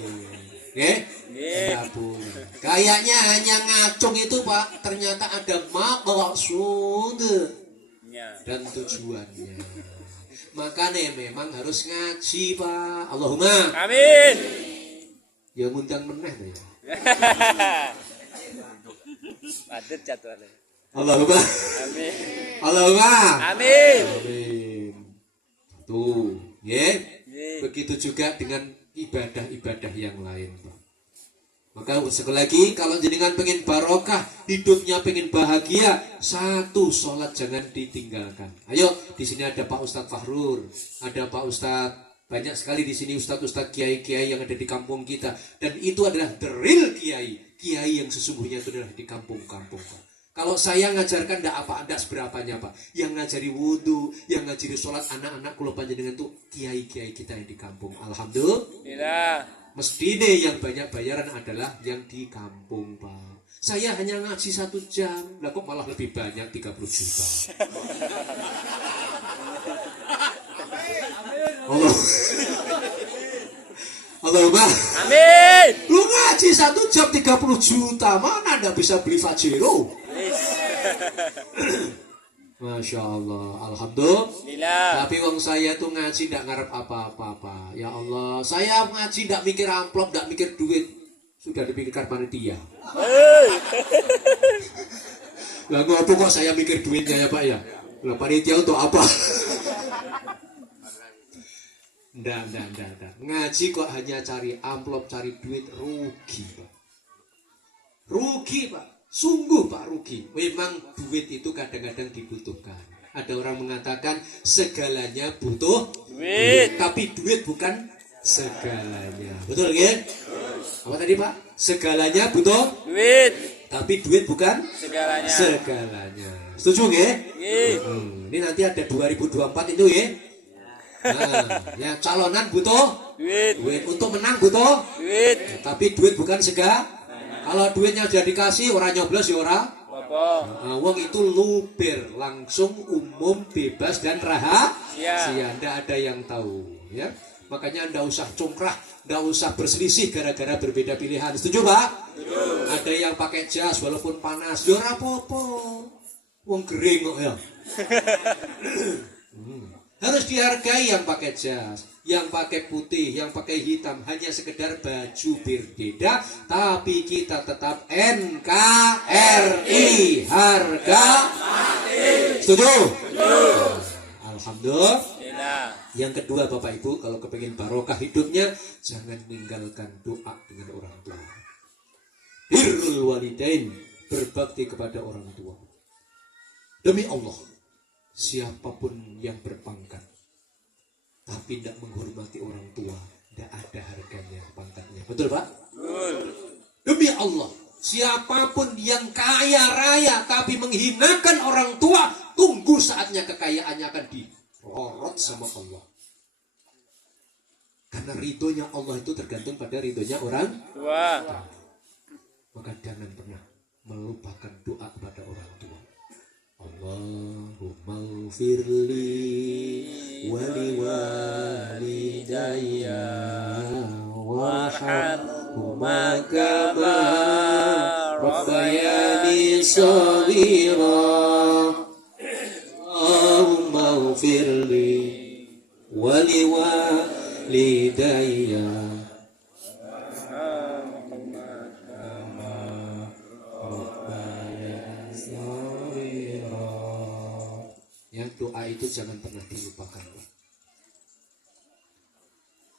Tidak boleh. Kayaknya hanya ngacung itu Pak, ternyata ada maksud dan tujuannya. Makanya memang harus ngaji Pak. Allahumma Amin. Ya ngundang meneh ya. Padet jadwalnya. Allahumma Amin. Allahumma Amin. Amin. Tuh, ya. Begitu juga dengan ibadah-ibadah yang lain Pak. Maka sekali lagi, kalau jenengan pengen barokah, hidupnya pengen bahagia, satu, sholat jangan ditinggalkan. Ayo, di sini ada Pak Ustadz Fahrur, ada Pak Ustadz, banyak sekali di sini Ustadz kiai-kiai yang ada di kampung kita, dan itu adalah the real kiai yang sesungguhnya itu adalah di kampung-kampung. Kalau saya ngajarkan tidak seberapanya Pak. Yang ngajari wudhu, yang ngajari sholat anak-anak kulo panjenengan itu kiai-kiai kita yang di kampung. Alhamdulillah. Mesti deh yang banyak bayaran adalah yang di kampung Pak. Saya hanya ngaji 1 jam, lah kok malah lebih banyak 30 juta. Allah. Allahumma Amin. Lu ngaji 1 jam 30 juta, mana anda bisa beli Fajero? Masya Allah, Alhamdulillah. Tapi wong saya tuh ngaji tidak ngarep apa-apa. Ya Allah, saya ngaji tidak mikir amplop, tidak mikir duit. Sudah dipikirkan panitia. Lah ngopo kok saya mikir duitnya ya Pak ya? Lah panitia untuk apa? Nggak. Ngaji kok hanya cari amplop, cari duit, rugi Pak. Rugi Pak. Sungguh Pak rugi. Memang duit itu kadang-kadang dibutuhkan. Ada orang mengatakan segalanya butuh duit, tapi duit bukan segalanya. Betul ya? Apa tadi Pak? Segalanya butuh duit, tapi duit bukan segalanya. Setuju ya? Ini nanti ada 2024 itu ya. Nah, ya calonan butuh duit. Untuk menang butuh duit, tapi duit bukan segalanya. Kalau duitnya sudah dikasih, orang nyoblos ya orang. Wong itu luber, langsung umum, bebas dan rahasia. Tidak ada yang tahu. Ya, makanya tidak usah congkrah, tidak usah berselisih gara-gara berbeda pilihan. Setuju Pak? Setuju. Ada yang pakai jas walaupun panas, ya apa-apa. Wong gering kok ya. Harus dihargai yang pakai jas, yang pakai putih, yang pakai hitam, hanya sekedar baju berbeda, tapi kita tetap NKRI, harga mati. Setuju? Alhamdulillah. Yang kedua Bapak Ibu, kalau kepingin barokah hidupnya, jangan meninggalkan doa dengan orang tua. Birrul walidain, berbakti kepada orang tua. Demi Allah, siapapun yang berpangkat tapi tidak menghormati orang tua, tidak ada harganya pangkatnya. Betul Pak? Betul. Demi Allah, siapapun yang kaya raya tapi menghinakan orang tua, tunggu saatnya kekayaannya akan dirorot sama Allah. Karena ridhonya Allah itu tergantung pada ridhonya orang tua. Maka jangan pernah melupakan doa kepada orang tua. Allahumma firli wali walidayya warhamhuma kama rabbayani shaghira. Allahumma firli wali walidayya doa itu jangan pernah dilupakan.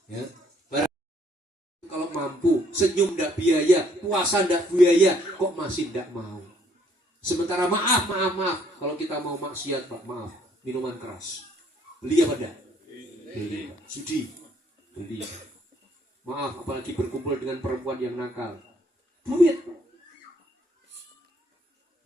Ya, kalau mampu senyum ndak biaya, puasa ndak biaya, kok masih ndak mau. Sementara maaf, kalau kita mau maksiat Pak, maaf, minuman keras, beli apa ndak? Beli, sudi, beli. Maaf, apalagi berkumpul dengan perempuan yang nakal, duit.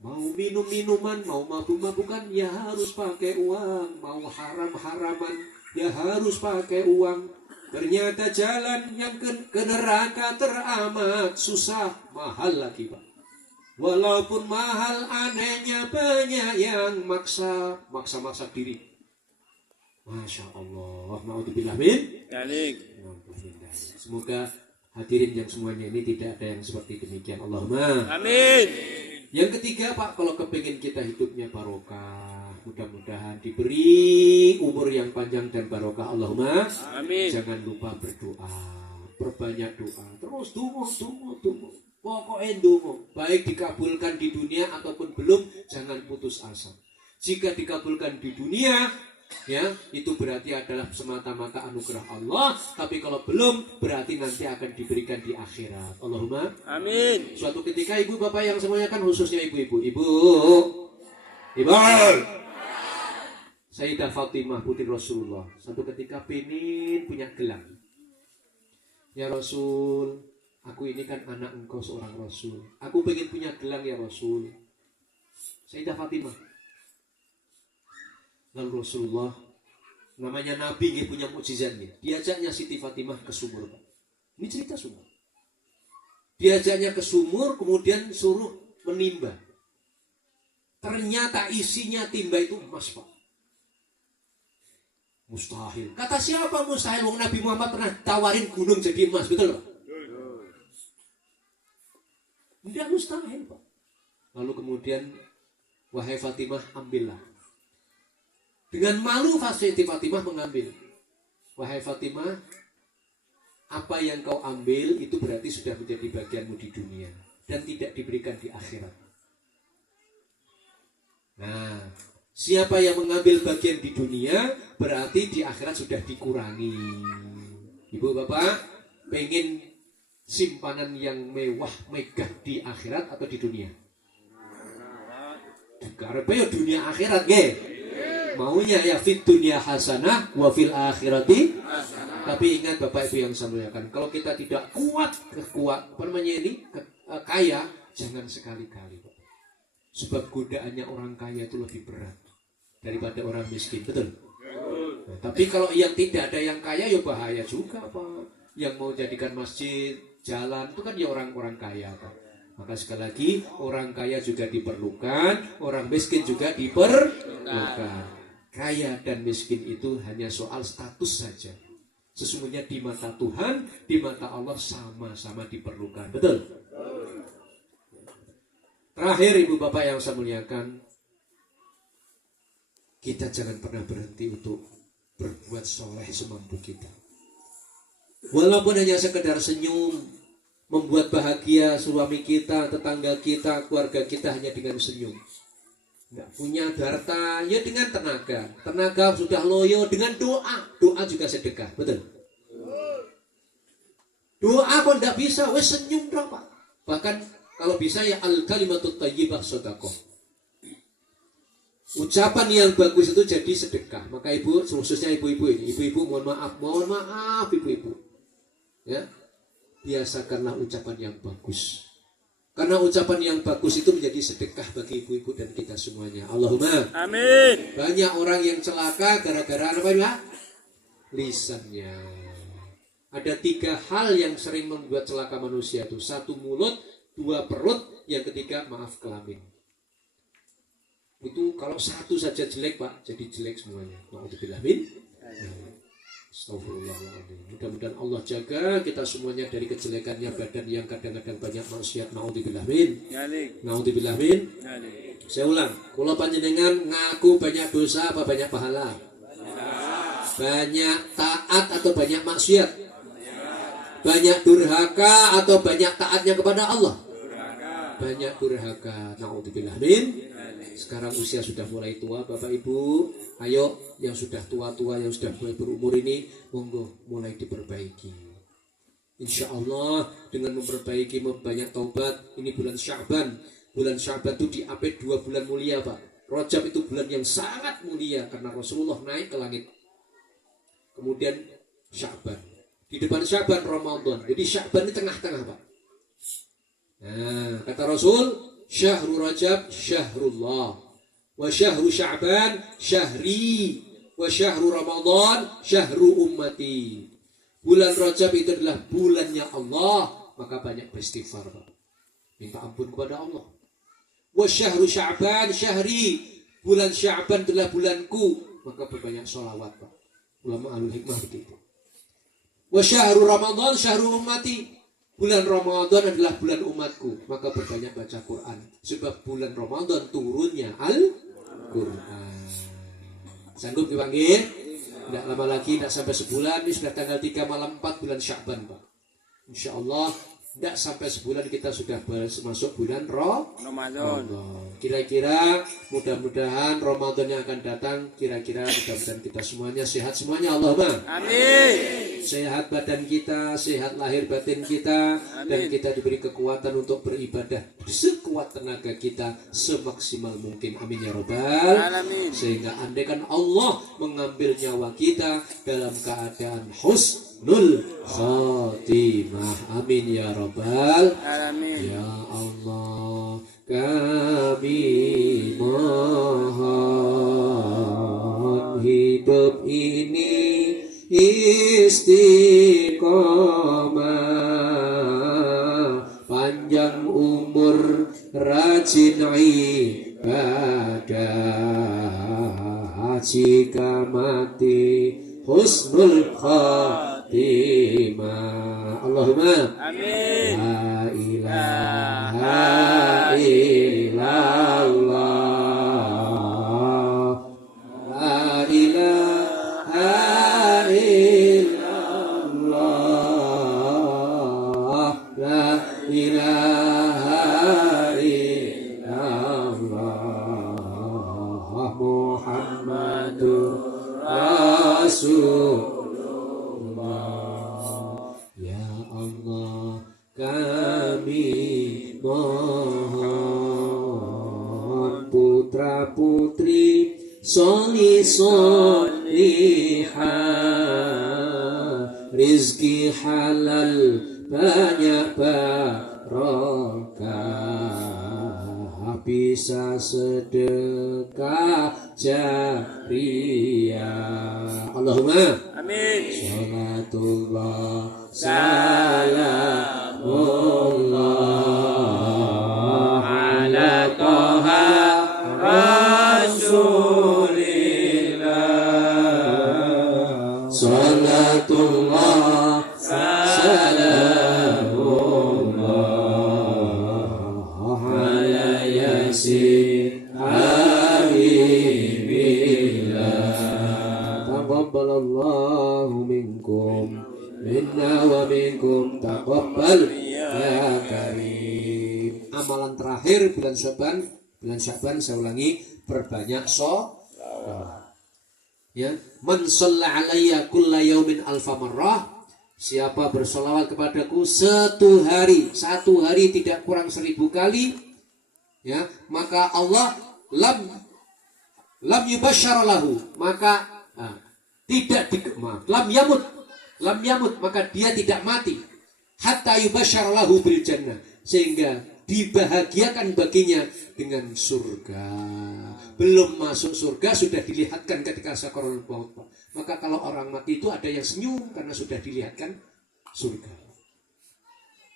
Mau minum minuman, mau mabuk-mabukan, ya harus pakai uang. Mau haram-haraman, ya harus pakai uang. Ternyata jalan yang ke neraka teramat susah, mahal lagi Pak. Walaupun mahal, anehnya banyak yang maksa diri. Masya Allah, naudzubillah min dzalik. Semoga hadirin yang semuanya ini tidak ada yang seperti demikian. Allahumma amin. Yang ketiga Pak, kalau kepingin kita hidupnya barokah, mudah-mudahan diberi umur yang panjang dan barokah. Allahumma amin. Jangan lupa berdoa, perbanyak doa, terus dungo. Pokoknya dungo, baik dikabulkan di dunia ataupun belum, jangan putus asa. Jika dikabulkan di dunia, ya itu berarti adalah semata-mata anugerah Allah. Tapi kalau belum, berarti nanti akan diberikan di akhirat. Allahumma Amin. suatu ketika ibu bapak yang semuanya kan khususnya ibu-ibu, ibu Sayyidah Fatimah putri Rasulullah satu ketika pengen punya gelang. Ya Rasul, aku ini kan anak engkau seorang Rasul, aku pengen punya gelang ya Rasul. Sayyidah Fatimah. Lalu Rasulullah, namanya Nabi dia punya mukjizatnya, diajaknya Siti Fatimah ke sumur. Ini cerita sumur. Diajaknya ke sumur, kemudian suruh menimba. Ternyata isinya timba itu emas, Pak. Mustahil. Kata siapa mustahil? Wong Nabi Muhammad pernah tawarin gunung jadi emas, betul Pak? Tidak mustahil, Pak. Lalu kemudian, wahai Fatimah, ambillah. Dengan malu Siti Fatimah mengambil. Wahai Fatimah, apa yang kau ambil itu berarti sudah menjadi bagianmu di dunia dan tidak diberikan di akhirat. Nah, siapa yang mengambil bagian di dunia berarti di akhirat sudah dikurangi. Ibu bapak pengen simpanan yang mewah megah di akhirat atau di dunia? Karena dunia akhirat nggih. Maunya ya fit dunia hasanah wa fil akhirati. Tapi ingat Bapak Ibu yang saya muliakan, kalau kita tidak kuat kaya, jangan sekali-kali, Pak. Sebab godaannya orang kaya itu lebih berat daripada orang miskin, betul? Nah, tapi kalau yang tidak ada yang kaya ya bahaya juga, Pak. Yang mau jadikan masjid, jalan itu kan ya orang-orang kaya, Pak. Maka sekali lagi orang kaya juga diperlukan, orang miskin juga diperlukan. Kaya dan miskin itu hanya soal status saja. Sesungguhnya di mata Tuhan, di mata Allah sama-sama diperlukan. Betul? Terakhir ibu bapak yang saya muliakan, kita jangan pernah berhenti untuk berbuat soleh semampu kita. Walaupun hanya sekedar senyum, membuat bahagia suami kita, tetangga kita, keluarga kita hanya dengan senyum. Nggak punya harta, ya dengan tenaga. Tenaga sudah loyo dengan doa. Doa juga sedekah, betul? Doa kok nggak bisa, wes senyum dong Pak. Bahkan kalau bisa ya al-kalimatut thayyibah sedekah. Ucapan yang bagus itu jadi sedekah. Maka ibu, khususnya ibu-ibu ini, ibu-ibu mohon maaf ibu-ibu. Ya, biasakanlah ucapan yang bagus. Karena ucapan yang bagus itu menjadi sedekah bagi ibu-ibu dan kita semuanya. Allahumma amin. Banyak orang yang celaka gara-gara apa ya? Lisannya. Ada 3 hal yang sering membuat celaka manusia itu. 1 mulut, 2 perut, yang ketiga maaf kelamin. Itu kalau 1 saja jelek Pak, jadi jelek semuanya. Nauzubillah min. Astagfirullahaladzim. Mudah-mudahan Allah jaga kita semuanya dari kejelekannya badan yang kadang-kadang banyak maksiat. Nauzubillah min. Nauzubillah min. Saya ulang, kula panjenengan ngaku banyak dosa apa banyak pahala? Banyak taat atau banyak maksiat? Banyak durhaka atau banyak taatnya kepada Allah? Banyak durhaka. Nauzubillah min. Sekarang usia sudah mulai tua Bapak Ibu. Ayo yang sudah tua-tua, yang sudah mulai berumur ini, monggo mulai diperbaiki. Insya Allah dengan memperbaiki, banyak taubat. Ini bulan Sya'ban. Bulan Sya'ban itu diapit 2 bulan mulia Pak. Rajab itu bulan yang sangat mulia karena Rasulullah naik ke langit. Kemudian Sya'ban. Di depan Sya'ban Ramadan. Jadi Sya'ban ini tengah-tengah Pak. Nah, kata Rasul, Syahrul Rajab syahrullah, wa syahru Sya'ban syahri, wa syahru Ramadan syahru ummati. Bulan Rajab itu adalah bulannya Allah, maka banyak beristighfar Pak. Minta ampun kepada Allah. Wa syahru Sya'ban syahri, bulan Sya'ban adalah bulanku, maka berbanyak sholawat Pak. Ulama Ahlul Hikmah begitu. Wa syahru Ramadan syahru ummati. Bulan Ramadan adalah bulan umatku, maka berbanyak baca Quran. Sebab bulan Ramadan turunnya Al-Quran. Sanggup dipanggil? Tidak lama lagi, tidak sampai sebulan. Ini sudah tanggal 3 malam 4 bulan Sya'ban Pak. Insya Allah tidak sampai sebulan kita sudah masuk bulan Ramadan. Kira-kira mudah-mudahan Ramadan yang akan datang, kira-kira mudah-mudahan kita semuanya sehat semuanya, Allahumma Amin. sehat badan kita, sehat lahir batin kita, dan kita diberi kekuatan untuk beribadah sekuat tenaga kita semaksimal mungkin. Amin ya robbal Alamin. sehingga andaikan Allah mengambil nyawa kita dalam keadaan husnul khotimah. Amin ya robbal Alamin. ya Allah, kami mohon hidup ini istiqomah, panjang umur, rajin ibadah, jika mati husnul khatimah. Allahumma Amin. la ilaha illallah, la ilaha illallah, la ilaha illallah, Muhammadur Rasulullah. Ya Allah, kami mohon putra putri soli soliha, rizki halal banyak barokah, bisa sedekah jariyah. Allahumma Amin. sholatullah salamullah ala toha rasulillah, sholatullah salamullah ala yasin habibillah. Taqabbalallahu minkum minna wa minkum taqabbal ya karim. Amalan terakhir bulan Sya'ban saya ulangi, perbanyak ya, man shalla alayya kulla yaumin alfa marrah, siapa bersolawat kepadaku satu hari tidak kurang 1000 kali, ya, maka Allah lam yubasysyar lahu, maka lam yamut, maka dia tidak mati, hatta yubasysyar lahu bil jannah, sehingga dibahagiakan baginya dengan surga. Belum masuk surga sudah dilihatkan ketika sakaratul maut. Maka kalau orang mati itu ada yang senyum karena sudah dilihatkan surga.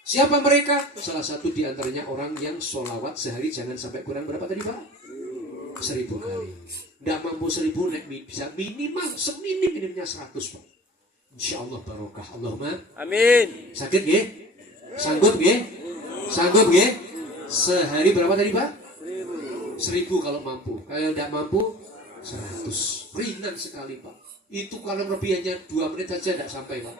Siapa mereka? Salah satu diantaranya orang yang sholawat sehari jangan sampai kurang berapa tadi Pak? 1000 kali. Tidak mampu 1000, bisa minimal seminim-minimnya 100 Pak. Insya Allah barokah. Allahumma Amin. sakit ya? Sanggup ya? Sanggup ya? Sehari berapa tadi Pak? 1000 kalau mampu. Kalau tidak mampu 100. Ringan sekali Pak. Itu kalau lebihannya 2 menit saja tidak sampai Pak.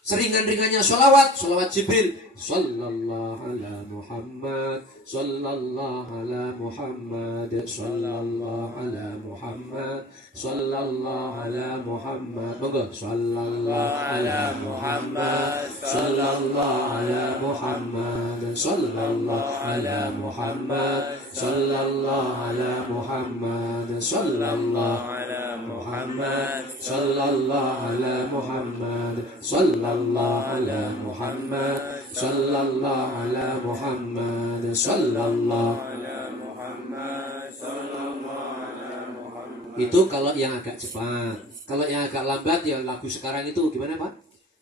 Seringan-ringannya sholawat Jibril, sallallahu ala Muhammad, sallallahu ala Muhammad, sallallahu ala Muhammad, sallallahu ala Muhammad, monggo, sallallahu ala Muhammad, sallallahu ala Muhammad, sallallahu ala Muhammad, sallallahu ala Muhammad, sallallahu ala Muhammad, sallallahu ala Muhammad, sallallahu ala Muhammad, sallallahu ala Muhammad, sallallahu ala Muhammad, sallallahu ala Muhammad. Itu kalau yang agak cepat. Kalau yang agak lambat ya lagu sekarang itu gimana Pak?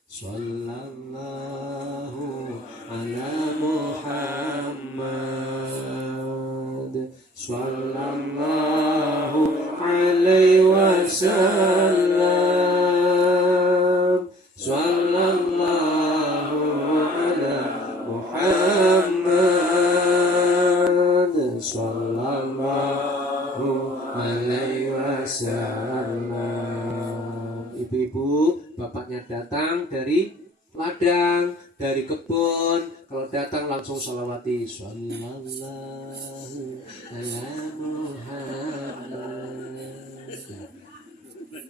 Sallallahu ala Muhammad, sallallahu alaihi wasallam, sallallahu ala Muhammad, sallallahu alaihi wasallam. Ibu-ibu, bapaknya datang dari ladang, dari kebun. Kalau datang langsung sholawati sallallahu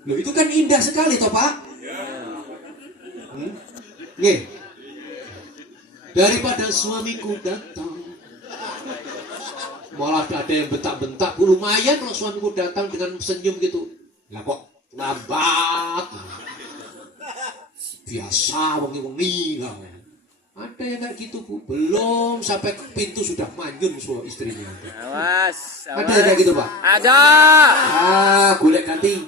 Loh, itu kan indah sekali toh Pak. Nggih. Daripada suamiku datang, malah ada yang bentak-bentak, lumayan kalau suamiku datang dengan senyum gitu. Lah kok lambat. Biasa wengi-wengi lah. Ada yang kayak gitu Bu, belum sampai ke pintu sudah manyun suami istrinya. Awas. Ada yang kayak gitu Pak? Ada. Golek ganti.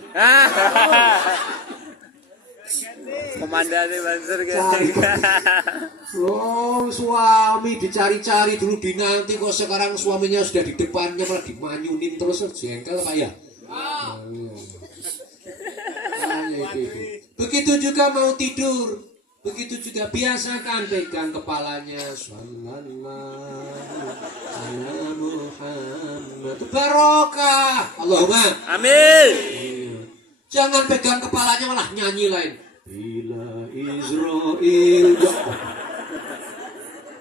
Komandan Mansur Cari. Suami dicari-cari dulu dinanti kok sekarang suaminya sudah di depannya malah dimanyunin terus jengkel Pak ya. Begitu juga mau tidur. Begitu juga biasakan pegang kepalanya. Sallallahu ala Muhammad. Barokah. Allahumma. Amin. Jangan pegang kepalanya malah nyanyi lain. Bila Israel.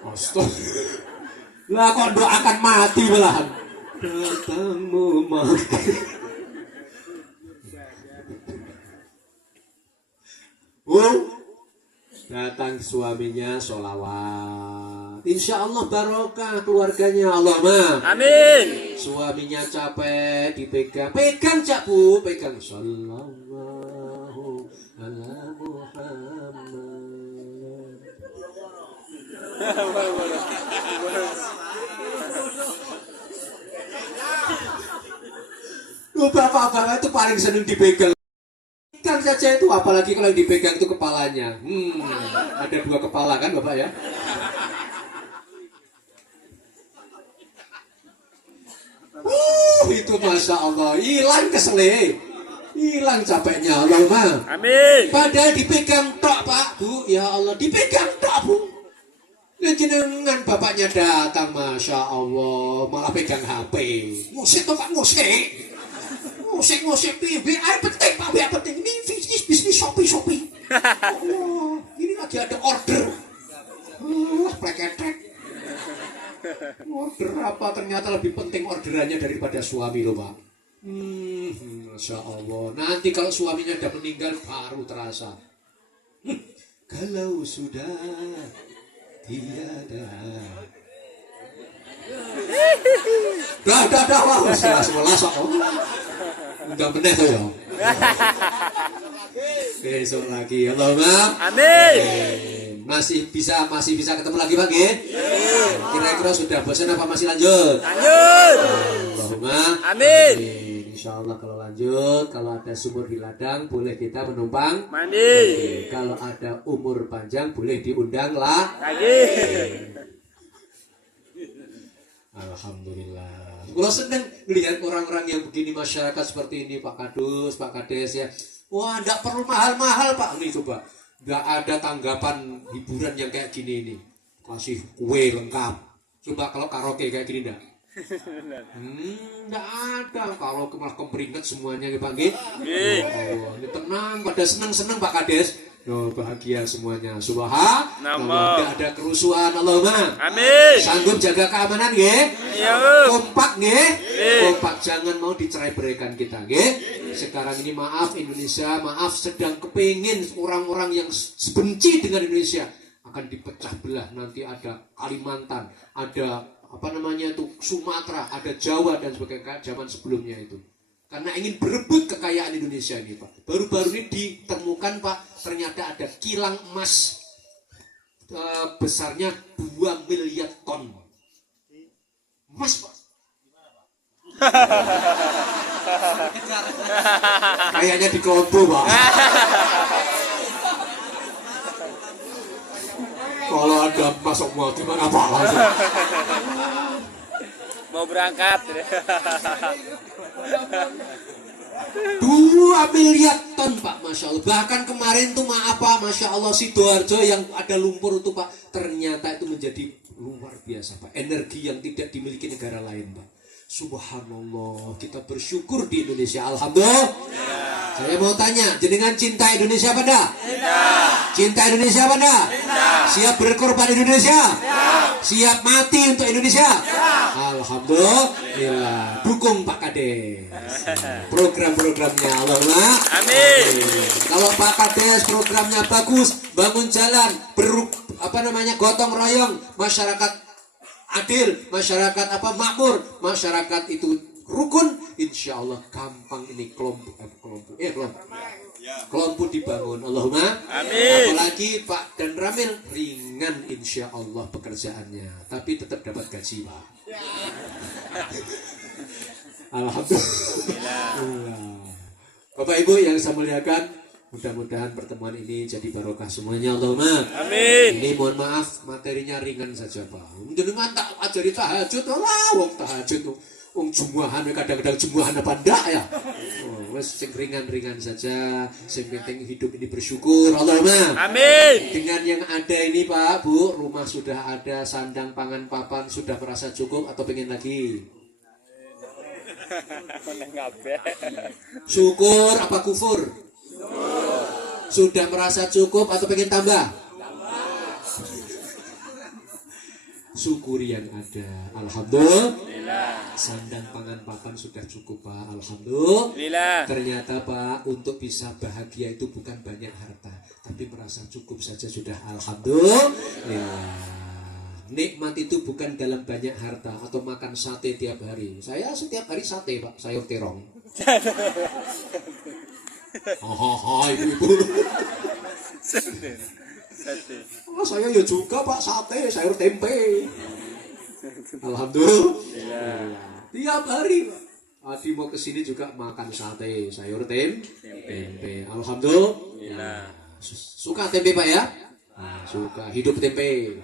Astaga. Lah kok doakan mati malahan. Datangmu mati. Datang suaminya sholawat. Insya Allah barokah keluarganya. Allahumma. Amin. Suaminya capek dipegang. Pegang Cak Bu. Pegang. Sallallahu ala Muhammad. Bapak-bapak itu paling senang dipegang. Kan saja itu, apalagi kalau yang dipegang itu kepalanya. Ada 2 kepala kan Bapak ya. Itu Masya Allah, hilang keselnya, hilang capeknya. Allahumma. Amin. Padahal dipegang tok Pak Bu, ya Allah dipegang tok Bu. Jenengan bapaknya datang, Masya Allah, malah pegang HP. Musik toh Pak, musik. Musik piye air penting Pak, biar penting ini bisnis Shopee. Allah, ini lagi ada order. Pleketek. Order apa ternyata lebih penting orderannya daripada suami loh Pak. Masya Allah. Nanti kalau suaminya udah meninggal baru terasa. Kalau sudah tiada. Dah, wah, sebelah sok. Udah bener tuh ya. Besok lagi, Allahumma. Amin. Masih bisa ketemu lagi Pak ya? Kira-kira sudah bosan apa masih lanjut? Lanjut. Allahumma. Amin. Insya Allah kalau lanjut, kalau ada sumur di ladang boleh kita menumpang Mandi. Kalau ada umur panjang boleh diundang lah. Lagi. Alhamdulillah. Kalau senang melihat orang-orang yang begini, masyarakat seperti ini Pak Kadus, Pak Kades ya. Wah, enggak perlu mahal-mahal Pak. Nih coba, enggak ada tanggapan hiburan yang kayak gini ini. Kasih kue lengkap. Coba kalau karaoke kayak gini enggak? Enggak ada. Kalau malah kemperingat semuanya ya Pak Nggih. Oh, ini tenang, pada senang-senang Pak Kades. Oh, bahagia semuanya. Subhanallah. Tidak ada kerusuhan. Allahumma. Amin. Sanggup jaga keamanan nggih? Iya. Kompak nggih? Kompak, jangan mau dicerai-beraikan kita nggih. Sekarang ini maaf Indonesia, maaf sedang kepingin orang-orang yang benci dengan Indonesia akan dipecah belah. Nanti ada Kalimantan, ada apa namanya itu Sumatera, ada Jawa dan sebagainya zaman sebelumnya itu. Karena ingin berebut kekayaan Indonesia ini Pak. Baru-baru ini ditemukan Pak, ternyata ada kilang emas besarnya 2 miliar ton. Emas Pak. Kayaknya di Kobo Pak. Kalau ada emas mau gimana Pak? Mau berangkat. 2 miliar ton Pak, Masya Allah. Bahkan kemarin tuh maaf Pak, Masya Allah Sidoarjo yang ada lumpur itu Pak, ternyata itu menjadi luar biasa Pak. Energi yang tidak dimiliki negara lain Pak. Subhanallah, kita bersyukur di Indonesia. Alhamdulillah. Saya mau tanya, jenengan cinta Indonesia apa enggak? Cinta Indonesia apa enggak? Siap berkorban Indonesia? Siap mati untuk Indonesia? Alhamdulillah. Dukung Pak Kades program-programnya, Allahumma Amin. Kalau Pak Kades programnya bagus, bangun jalan, gotong royong, masyarakat adil, masyarakat makmur, masyarakat itu rukun, insya Allah gampang ini kelompok dibangun, Allahumma Amin. apalagi Pak dan Ramil ringan insya Allah pekerjaannya, tapi tetap dapat gaji Pak. Alhamdulillah. Bapak Ibu yang saya muliakan, mudah-mudahan pertemuan ini jadi barokah semuanya, Allahumma Amin. ini mohon maaf materinya ringan saja Pak. Jenengan tak ajari tahajud, wong tahajud wong jumuahan, kadang-kadang jumuahan apa ndak ya. Sing ringan-ringan saja, sing penting hidup ini bersyukur, Allahumma Amin. dengan yang ada ini Pak Bu, rumah sudah ada, sandang pangan papan sudah merasa cukup atau pengen lagi? Syukur apa kufur? Sudah merasa cukup atau pengen tambah? Syukuri yang ada, alhamdulillah. Sandang pangan papan sudah cukup Pak, alhamdulillah. Ternyata Pak, untuk bisa bahagia itu bukan banyak harta, tapi merasa cukup saja sudah alhamdulillah. Nikmat itu bukan dalam banyak harta atau makan sate tiap hari. Saya setiap hari sate Pak, sayur terong. Ibu-ibu. Saya ya juga Pak, sate, sayur tempe. Alhamdulillah. Tiap hari Pak. Adi mau kesini juga makan sate, sayur tempe. Alhamdulillah. Suka tempe Pak ya? Suka, hidup tempe.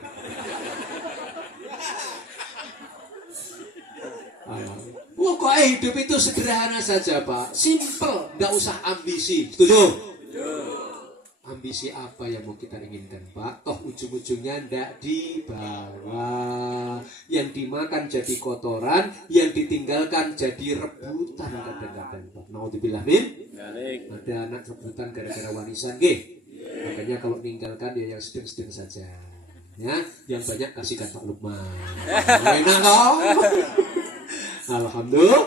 Pokoknya hidup itu sederhana saja Pak, simple, nggak usah ambisi. Setuju? Ambisi apa yang mau kita inginkan Pak? Toh ujung-ujungnya ndak dibawa. Yang dimakan jadi kotoran, yang ditinggalkan jadi rebutan kadang-kadang Pak. Naudzubillah min. Ada anak rebutan gara-gara warisan, makanya kalau meninggalkan ya yang sedang-sedang saja. Ya, yang banyak kasihkan Pak Lukman. Enak dong. Alhamdulillah.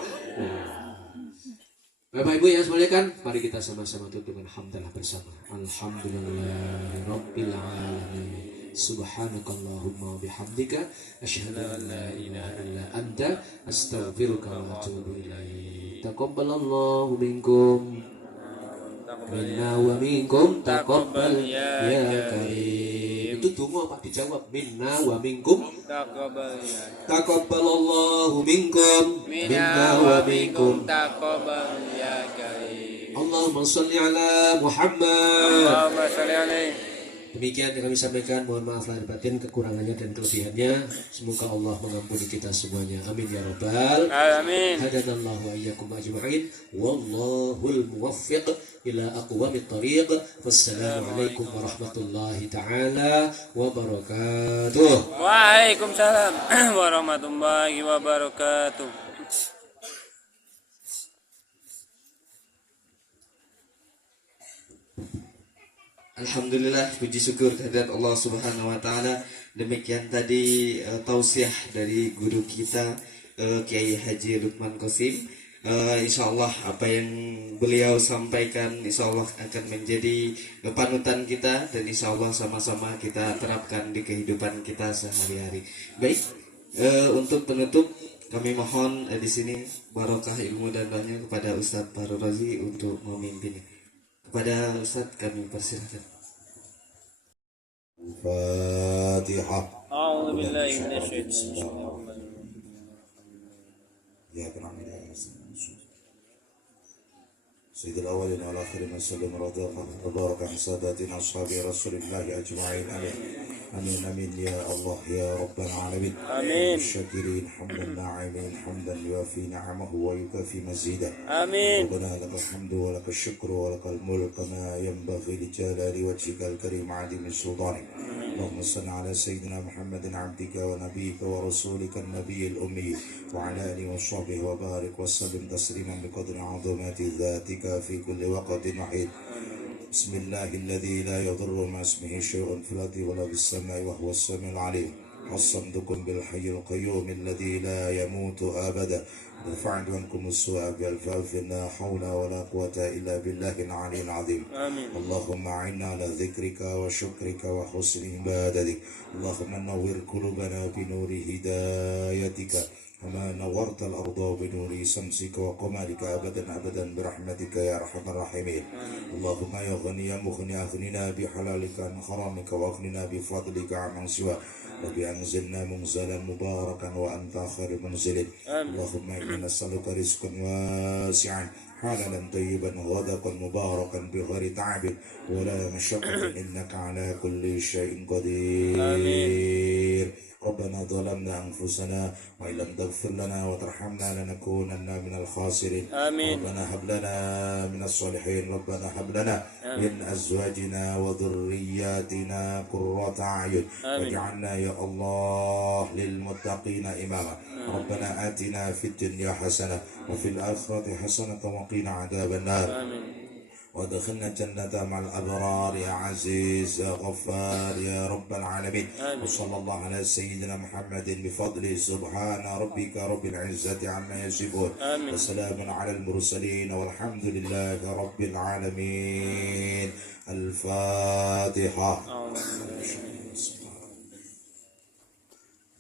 Bapak Ibu yang semuanya, mari kita sama-sama tutup dengan hamdalah bersama. Alhamdulillahirabbil alamin. Subhanakallahumma wa bihamdika asyhadu an la ilaha illa anta astaghfiruka wa atubu ilaik. Taqabbalallahu minkum minna wa minkum taqabbal ya karim. Itu donga Pak dijawab, minna wa minkum taqabbalallahu minkum minna wa minkum taqabbal ya karim. Allahumma shalli ala Muhammad. Allahumma shalli alaihi. Demikian yang kami sampaikan, mohon maaf lahir batin kekurangannya dan kelebihannya. Semoga Allah mengampuni kita semuanya. Amin ya rabbal Amin. hadanallahu wa iyyakum ajma'in. Wallahul muwaffiq ila aqwamit thariq. Wassalamualaikum warahmatullahi taala wabarakatuh. Waalaikumsalam warahmatullahi wabarakatuh. Alhamdulillah, puji syukur kehadirat Allah Subhanahu wa taala. Demikian tadi tausiah dari guru kita Kiai Haji Lukman Qasim. Insyaallah apa yang beliau sampaikan insyaallah akan menjadi panutan kita dan insyaallah sama-sama kita terapkan di kehidupan kita sehari-hari. Baik, untuk penutup kami mohon di sini barokah ilmu dan doanya kepada Ustadz Fahrul Razi untuk memimpin. Kepada Ustadz kami persilakan. Fatihah. A'udzu billahi minasyaitonir rajim. Ya na'budu wa nasta'in. سيد الأولين والآخرين وسلم رضي الله تبارك عن ساداتنا أصحاب رسول الله أجمعين آمين آمين آمين يا الله يا رب العالمين آمين. الشاكرين حمدا ناعمين حمدا يوافي نعمه ويكافي مزيدا آمين. ربنا لك الحمد ولك الشكر ولك الملك ما ينبغي لجلال وجهك الكريم عظيم سلطانك اللهم صل على سيدنا محمد عبدك ونبيك ورسولك النبي الأمي وعلى آله وصحبه وبارك وسلم تسليما بقدر عظمة ذاتك في كل وقت وحيد بسم الله الذي لا يضر مع اسمه شيء في الأرض ولا في السماء وهو السميع العليم عصمتكم بالحي القيوم الذي لا يموت أبدا دفعت عنكم السوء بألف لا حول ولا قوة إلا بالله العلي العظيم آمين. اللهم أعنا على ذكرك وشكرك وحسن عبادتك اللهم نور قلوبنا بنور هدايتك كما نورت الأرض بنور شمسك وقمرك أبدا أبدا برحمتك يا أرحم الراحمين اللهم يا غني يا مغني أغننا بحلالك عن حرامك وأغننا بفضلك عمن سواك رب أنزلنا منزلا مباركا وأنت خير المنزلين اللهم إنا نسألك رزقا واسعا حلالا طيبا غدقا مباركا بغير تعب ولا مشقة إنك على كل شيء قدير ربنا ظلمنا أنفسنا وإن لم تغفر لنا وترحمنا لنكونن من الخاسرين آمين. ربنا هب لنا من الصالحين ربنا هب لنا من أزواجنا وذرياتنا قرة أعين واجعلنا يا الله للمتقين إماما ربنا آتنا في الدنيا حسنة وفي الآخرة حسنة وقنا عذاب النار وادخلنا الجنة مع الأبرار يا عزيز يا غفار يا رب العالمين وصلى الله على سيدنا محمد بفضله سبحان ربك رب العزة عما يصفون وسلام على المرسلين والحمد لله رب العالمين الفاتحة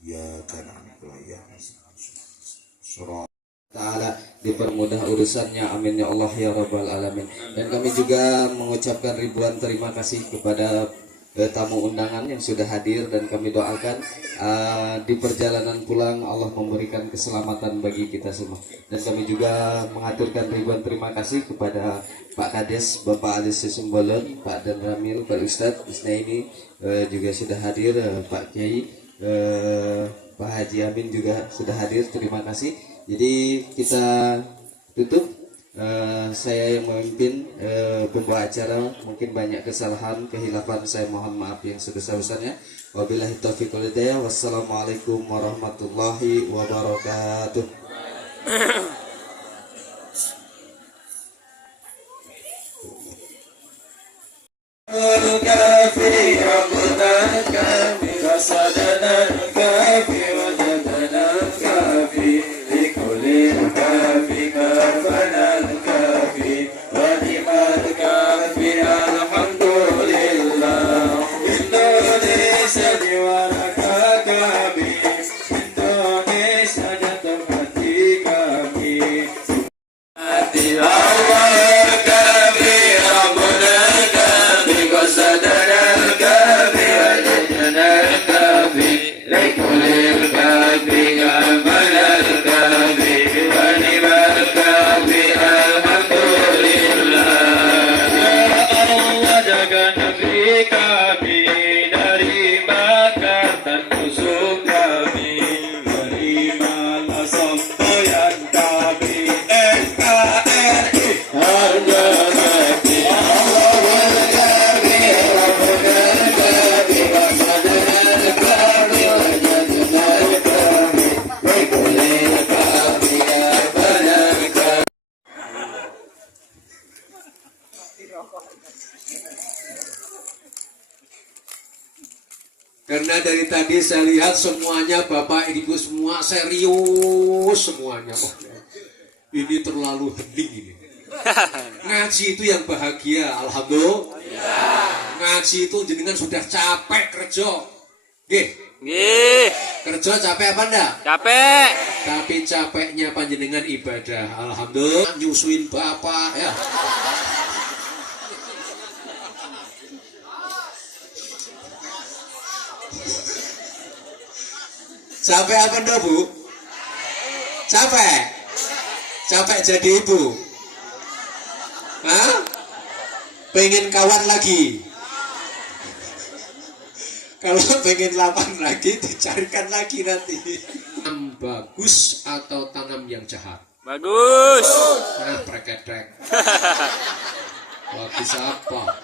إياك نعبد وإياك نستعين Ta'ala dipermudah urusannya, amin ya Allah ya Rabbal Alamin. Dan kami juga mengucapkan ribuan terima kasih kepada tamu undangan yang sudah hadir, dan kami doakan di perjalanan pulang Allah memberikan keselamatan bagi kita semua. Dan kami juga mengaturkan ribuan terima kasih kepada Pak Kades, Bapak Ades Sesumbolon, Pak Dan Ramil, Pak Ustadz Isnaini juga sudah hadir, Pak Kiai, Pak Haji Amin juga sudah hadir, terima kasih. Jadi kita tutup, saya yang memimpin pembawa acara, mungkin banyak kesalahan, kehilafan, saya mohon maaf yang sebesar-besarnya. Wabillahi taufiq wal hidayah. Wassalamualaikum warahmatullahi wabarakatuh. Karena dari tadi saya lihat semuanya Bapak Ibu semua serius semuanya. Oh, ini terlalu hening ini. Ngaji itu yang bahagia, alhamdulillah. Ngaji itu jenengan sudah capek kerja. Nggih. Nggih. Kerja capek apa enggak? Capek. Tapi capeknya panjenengan ibadah, alhamdulillah. Nyusuin Bapak ya. Capek apa enggak, Bu? Capek? Capek jadi ibu? Hah? Pengen kawan lagi? Kalau pengen lawan lagi, dicarikan lagi nanti. Tanam bagus atau tanam yang jahat? Bagus. Nah, preketrek. Bagus apa?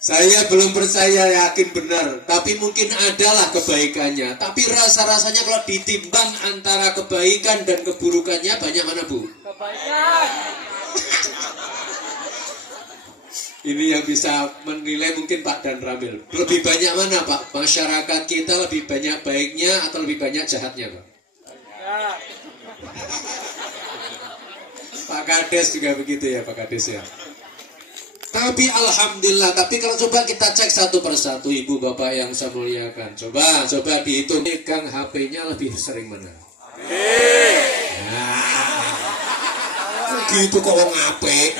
Saya belum percaya yakin benar, tapi mungkin adalah kebaikannya. Tapi rasa-rasanya kalau ditimbang antara kebaikan dan keburukannya banyak mana, Bu? Kebaikan. Ini yang bisa menilai mungkin Pak Dan Ramil. Lebih banyak mana, Pak? Masyarakat kita lebih banyak baiknya atau lebih banyak jahatnya, Pak? Pak Kades juga begitu ya, Pak Kades ya. Tapi alhamdulillah, tapi kalau coba kita cek satu persatu ibu bapak yang saya muliakan, coba dihitung pegang HP-nya lebih sering mana? Nah, gitu kok wong apik.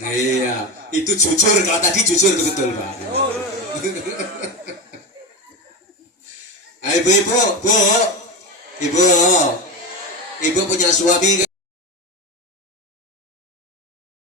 Nah, iya, itu jujur, kalau tadi jujur itu betul, Pak. Ayo ibu, ibu punya suami